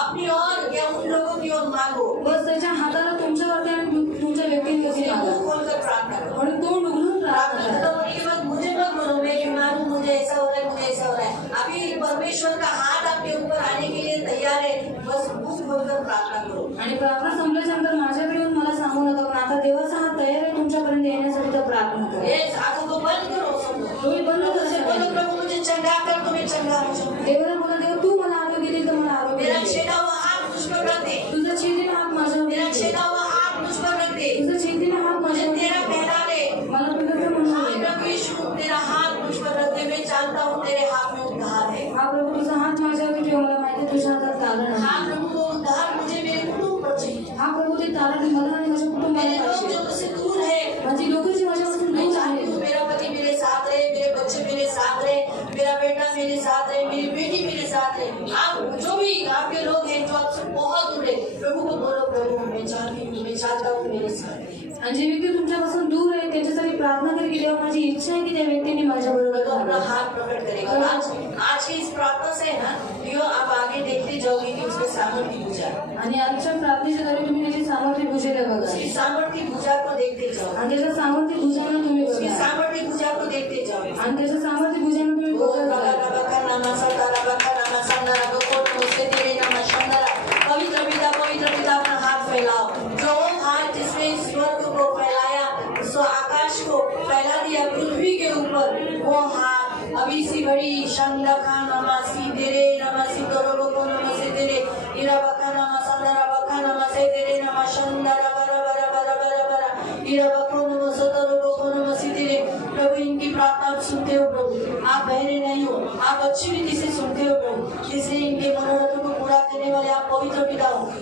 अपनी ओर या उन लोगों की ओर मांगो, बस त्याच्या हाताला तुमच्यावरती आणि तुमच्या व्यक्तीवरती मुंह मागा. खोलकर प्रार्थना करो। म्हणून तोंड उघडून प्रार्थना प्रार्थना करा. खत्म होने के बाद मुझे मत बोलो मैं बीमार हूँ, मुझे ऐसा हो रहा है, मुझे ऐसा हो रहा है। अभी परमेश्वर का हाथ आपके ऊपर आने के लिए तैयार है, बस मुंह खोलकर प्रार्थना करो। आणि प्रार्थना संपल्यानंतर माझ्याकडे येऊन मला सांगू नका, पण आता देवाचा हात तयार आहे तुमच्यापर्यंत येण्यासाठी तर प्रार्थना करा. ये आंखों को बंद करो, सब डोळे बंद प्रभु से बोलो करा. प्रभु मुझे चंगा कर, तुम्हें चंगा हो जाओ। देवाला बोला देव तू मला आरोग्य दे तर मला आरोग्य मेरा दे. छेदा हुआ हाथ मुझ पर रख दे, तुझा छेदीला हात माझ्यावर मेरा दे. छेदा हुआ हाथ मुझ पर रख दे, तुझा छेदीला हात मुझे माझ्यावर तेरा दे. पहला दे। मला तुझं म्हणून हाँ दे. प्रभु यीशु तेरा हाथ मुझ पर रख दे, मैं जानता हूँ तेरे हाथ में उद्धार है। हा प्रभू तुझा हात माझ्यावर ठेव, मला माहिती आहे तुझ्या हातात तारण हाँ आहे. प्रभु वो उद्धार मुझे मेरे कुटुंब पर चाहिए, हा प्रभू ते तारण मला आणि माझ्या मेरे कुटुंबाला लोग पाहिजे. जो मुझसे दूर है, माझी लोक जी माझ्यापासून मैं दूर चाहती आहेत हूँ मेरा पति मेरे साथ रहे, मेरे बच्चे मेरे साथ रहे, मेरा बेटा मेरे साथ रहे, मेरी बेटी मेरे साथ रहे। आप जो भी आपके लोग हैं जो आपसे बहुत दूर है, प्रभु को बोलो प्रभु मैं चाहती हूँ, मैं चाहता हूँ मेरे साथ रहे। आणि जे व्यक्ती तुमच्यापासून दूर आहे त्याच्यासाठी प्रार्थना करी की देवा माझी इच्छा आहे की त्या व्यक्तीने माझ्या बरोबर तो अपना राहावं. हाथ प्रकट करेगा। और आज की इस प्रार्थना से ना यो आप आगे देखते जाओगे कि उसके सामर्थ्य भुजा, आणि आजच्या प्रार्थनेच्या द्वारे तुम्ही त्याची सामर्थ्य भुजेला बघा उसकी सामर्थ्य भुजा को देखते जाओ, आणि त्याच्या सामर्थ्य भुजानं तुम्ही उसकी बघा सामर्थ्य भुजा को देखते जाओ। आणि त्याच्या सामर्थ्य भुजानं तुम्ही बोल बघत बाबा जा. बाबा का नाम सदा बाबा का नाम संदरा गोकोट मुझसे तेरे नाम शंदरा। पवित्र पिता अपना हाथ फैलाओ, जो हाथ जिसने स्वर्ग को फैलाया, उस आकाश को फैला दिया पृथ्वी के ऊपर, वो हाथ अभी इसी घड़ी शंदा खान नमासी तेरे नमासी तोरो को नमसे तेरे इरा बखा नमा संदरा बखा नमसे तेरे नमा शंदरा बरा बरा बरा बरा बरा इरा बखो नमसे तोरो को नमसे तेरे। प्रभु इनकी प्रार्थना आप सुनते हो प्रभु, आप बहरे नहीं हो, आप अच्छी रीति से सुनते हो प्रभु, इसलिए इनके मनोरथों को पूरा करने वाले आप पवित्र पिता हो।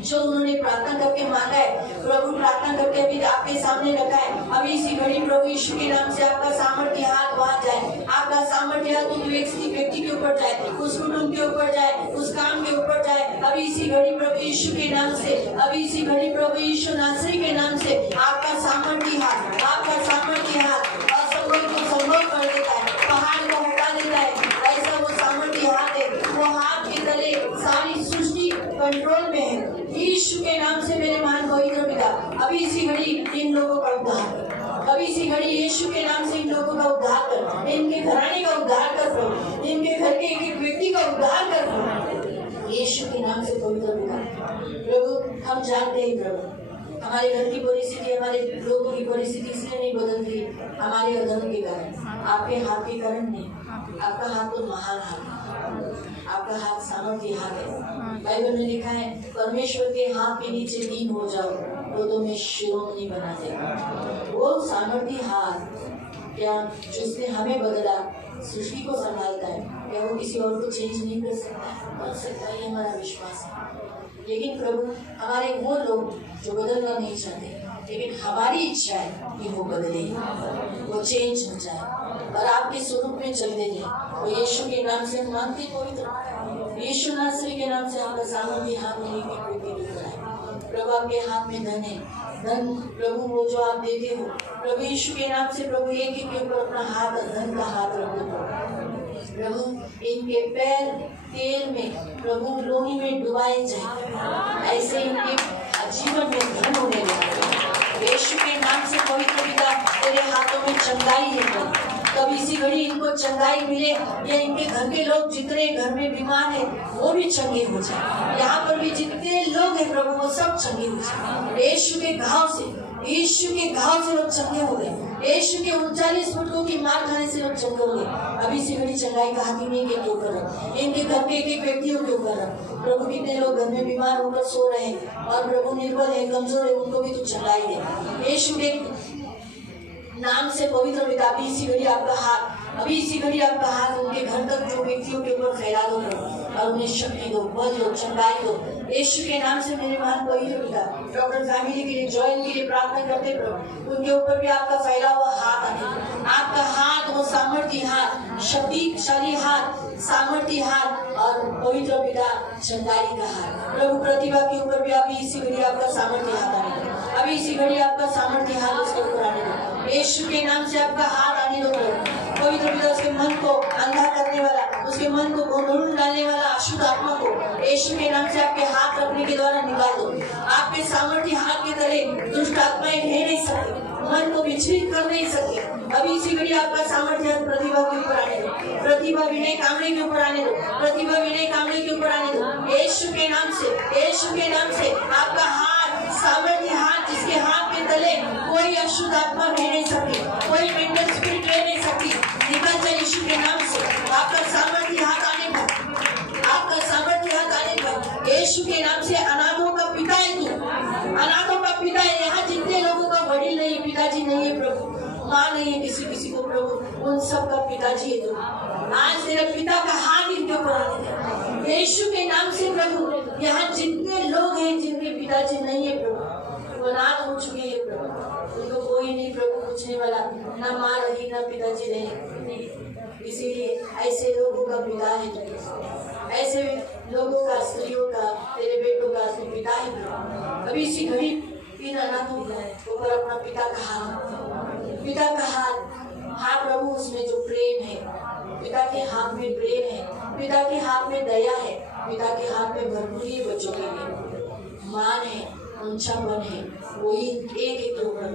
जो उन्होंने प्रार्थना करके मांगा है प्रभु, प्रार्थना करके अभी आपके सामने रखा है, अभी इसी घड़ी प्रभु यीशु के नाम से आपका सामर्थ्य हाथ वहाँ जाए, आपका सामर्थ्य हाथ उस व्यक्ति के ऊपर जाए, उस कुटुंब के ऊपर जाए, उस काम के ऊपर जाए। अभी इसी घड़ी प्रभु यीशु के नाम से, अभी इसी घड़ी प्रभु यीशु नासरी के नाम से आपका सामर्थ्य हाथ, आपका सामर्थ्य हाथ असंभव को संभव कर देता है, पहाड़ को हटा देता है। ऐसा वो सामर्थ्य हाथ है, वो हाथ के तले सारी सृष्टि कंट्रोल में है। यीशु के नाम से मेरे महान पवित्र पिता, अभी इसी घड़ी इन लोगों का उद्धार कर, अभी इसी घड़ी यीशु के नाम से इन लोगों का उद्धार कर, इनके घराने का उद्धार कर प्रभु, इनके घर के एक एक व्यक्ति का उद्धार कर प्रभु, यीशु के नाम से पवित्र पिता। प्रभु हम जानते हैं प्रभु हमारे घर की परिस्थिति, हमारे लोगों की परिस्थिति इसलिए नहीं बदलती हमारे अधर्म के कारण, आपके हाथ के कारण नहीं। आपका हाथ तो महान हाथ है, आपका हाथ सामर्थ्य हाथ है। बाइबल में लिखा है परमेश्वर के हाथ के नीचे दीन हो जाओ तो तुम्हें शिरोमणि बना देगा। वो सामर्थ्य हाथ क्या जिसने हमें बदला सृष्टि को संभालता है, क्या वो किसी और को चेंज नहीं कर सकता? ये हमारा विश्वास है। लेकिन प्रभु, हमारे वो लोग जो बदलना नहीं चाहते, लेकिन हमारी इच्छा है कि वो बदले, वो चेंज हो जाए और आपके स्वरूप में चलते जाए। तो यीशु के नाम से हम मांगते पवित्र यीशु नासरी के नाम से आपका सामर्थ्य हाथ में लेके कोई कराए। प्रभु आपके हाथ में धन है, धन प्रभु वो जो आप देते हो प्रभु यीशु के नाम से प्रभु एक के ऊपर अपना हाथ, धन का हाथ रख दो प्रभु। इनके पैर तेल में प्रभु लोही में डुबाए जाए, ऐसे इनके जीवन में धन होने लगे। यीशु के नाम से पवित्र पिता तेरे हाथों में चंगाई है प्रभु। कब इसी घड़ी इनको चंगाई मिले या इनके घर के लोग जितने घर में बीमार है वो भी चंगे हो जाए। यहाँ पर भी जितने लोग हैं प्रभु वो सब चंगे हो जाए। यीशु के घाव से लोग चंगे हो गए। यीशु के 39 फुटकों की मार खाने से लोग चंगे हो गए। अभी इसी घड़ी चंगाई का हाथ इनके ऊपर रख, इनके घर के एक व्यक्तियों के ऊपर रख प्रभु। कितने लोग घर में बीमार होकर सो रहे हैं और प्रभु निर्बल है, कमजोर है, उनको भी तू चंगाई दे यीशु के नाम से पवित्र पिता। अभी इसी घड़ी आपका हाथ उनके घर तक जो व्यक्तियों के ऊपर फैला दो और उन्हें शक्ति दो, बल दो, चंगाई दो यीशु के नाम से। मेरे महान पवित्र पिता, डॉक्टर फैमिली के लिए, जॉइन के लिए प्रार्थना करते प्रभु, उनके ऊपर भी आपका फैला हुआ हाथ आने, आपका हाथ, वो सामर्थ्य हाथ, शक्तिशाली हाथ, सामर्थ्य हाथ और पवित्र पिता चंगाई का हाथ प्रभु। प्रतिभा के ऊपर भी अभी इसी घड़ी आपका सामर्थ्य हाथ आने दो, अभी इसी घड़ी आपका सामर्थ्य हाथ उसके ऊपर आने दो यीशु के नाम से। आपका हाथ आने दो प्रभु। पवित्र पिता उसके मन को अंधा करने वाला, उसके मन को घुंघरू डालने वाला अशुद्ध आत्मा को यीशु के नाम से आपके हाथ रखने के द्वारा निकाल दो। आपके सामर्थ्य हाथ के तले दुष्ट आत्माएं रह नहीं सकती, मन को विचलित कर नहीं सकती। अभी इसी घड़ी आपका सामर्थ्य हाथ प्रतिभा के ऊपर आने दो, प्रतिभा विनय कामड़े के ऊपर आने दो, प्रतिभा विनय कामड़े के ऊपर आने दो यीशु के नाम से। यीशु के नाम से आपका हाथ, सामर्थ्य हाथ, जिसके हाथ के तले कोई अशुद्ध आत्मा रह नहीं सकती, कोई मेंटल स्पिरिट रह नहीं सकती, निकल जाए यीशु के नाम से। आपका सामर्थ्य हाथ आने पर, आपका सामर्थ्य हाथ आने पर यीशु के नाम से। अनाथों का पिता है तू, अनाथों का पिता है। यहाँ जितने लोगों का वडील नहीं, पिताजी नहीं है प्रभु, माँ नहीं है किसी को प्रभु, उन सब का पिताजी है तू। आज तेरे पिता का हाथ इनके ऊपर आने दे यीशु के नाम से प्रभु। यहाँ जितने लोग हैं जिनके पिताजी नहीं है प्रभु, वो अनाथ हो चुके हैं प्रभु, उनको कोई नहीं प्रभु पूछने वाला, ना माँ रही ना पिताजी रहे। इसीलिए ऐसे लोगों का पिता है, ऐसे लोगों का, स्त्रियों का, तेरे बेटों का पिता है प्रभु। अभी इसी घड़ी इन अनाथों के ऊपर अपना पिता का हाथ हाँ प्रभु, उसमें जो प्रेम है, पिता के हाथ में प्रेम है, पिता के हाथ में दया है, पिता के हाथ में भरपूरी है बच्चों के लिए, मान है, ऊंचापन है, वही एक के ऊपर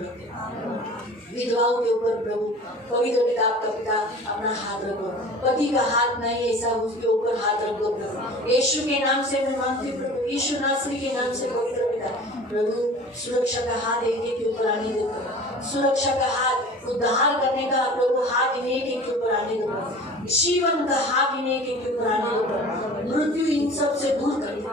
विधवाओं के ऊपर प्रभु। पवित्र पिता, आपका पिता अपना हाथ रखो, पति का हाथ नहीं ऐसा उसके ऊपर हाथ रखो प्रभु। यीशु के नाम से मैं मांगती प्रभु, यीशु नासरी के नाम से पवित्र पिता प्रभु, सुरक्षा का हाथ एक के ऊपर आने दो, सुरक्षा का हाथ, उद्धार करने का प्रभु हाथ इन्हें एक के ऊपर आने दो, जीवन का हाथ इन्हें एक के ऊपर आने दो। मृत्यु इन सब से दूर कर दो,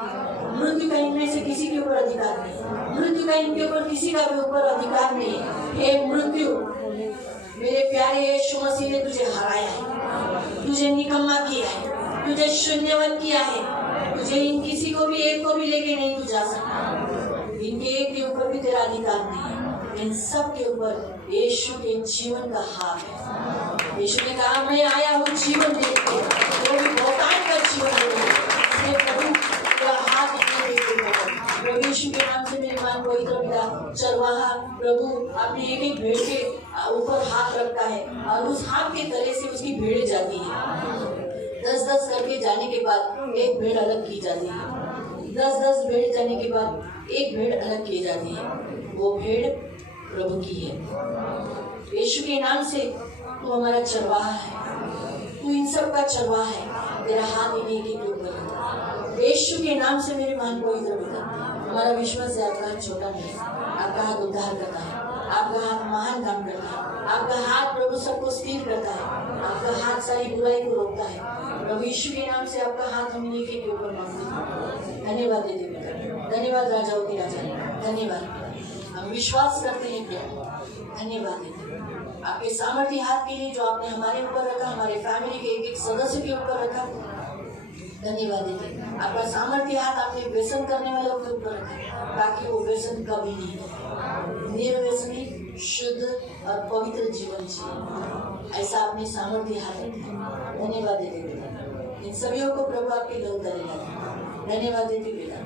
मृत्यु का इनमें से किसी के ऊपर अधिकार नहीं, मृत्यु का इनके ऊपर किसी का भी ऊपर अधिकार नहीं है। हे मृत्यु, मेरे प्यारे यीशु मसीह ने तुझे हराया है, तुझे निकम्मा किया है, तुझे शून्यवन किया है, तुझे इन किसी को भी एक को भी लेके नहीं तू जा सकता। इनके एक के ऊपर भी तेरा अधिकार नहीं है, इन सब के ऊपर यीशु के जीवन का हाथ है। यीशु ने कहा मैं आया हूँ जीवन देने के, वो भी बहुतायत का जीवन देने के। प्रभु तेरा हाथ प्रभु यीशु के नाम से मेरे मान पवित्र पिता, चरवाहा प्रभु अपनी एक एक भेड़ के ऊपर हाथ रखता है और उस हाथ के तले से उसकी भेड़ जाती है। 10-10 करके जाने के बाद एक भेड़ अलग की जाती है, 10-10 भेड़ जाने के बाद एक भेड़ अलग की जाती है, वो भेड़ प्रभु की है। यीशु के नाम से तू हमारा चरवाहा है, तू इन सब का चरवाहा है, तेरा हाथ इन्हीं के ऊपर है। यीशु के नाम से मेरे मान पवित्र पिता, हमारा विश्वास है आपका हाथ छोटा नहीं, आपका हाथ उद्धार करता है, आपका हाथ महान काम करता है, आपका हाथ प्रभु सबको स्थिर करता है, आपका हाथ सारी बुराई को रोकता है। प्रभु यीशु के नाम से आपका हाथ हम इन्हीं के ऊपर मांगते हैं। धन्यवाद देते पिता, धन्यवाद राजाओं के राजा, धन्यवाद। हम विश्वास करते हैं प्यार, धन्यवाद देते। आपके सामर्थ्य हाथ के लिए जो आपने हमारे ऊपर रखा, हमारे फैमिली के एक एक सदस्य के ऊपर रखा, धन्यवाद देते हैं। आपका सामर्थ्य हाथ आपने व्यसन करने वालों के ऊपर रखा ताकि वो व्यसन कभी नहीं हो, निर्व्यसनी शुद्ध और पवित्र जीवन जिए, ऐसा आपने सामर्थ्य हाथ रखा। धन्यवाद देते पिता, इन सभी को प्रभु आपके दल करेगा। धन्यवाद देते पिता,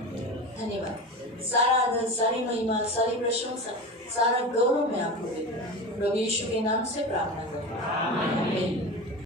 धन्यवाद। सारा आदर, सारी महिमा, सारी प्रशंसा, सारा गौरव मैं आपको देता हूँ। प्रभु यीशु के नाम से प्रार्थना करता हूँ। आमीन।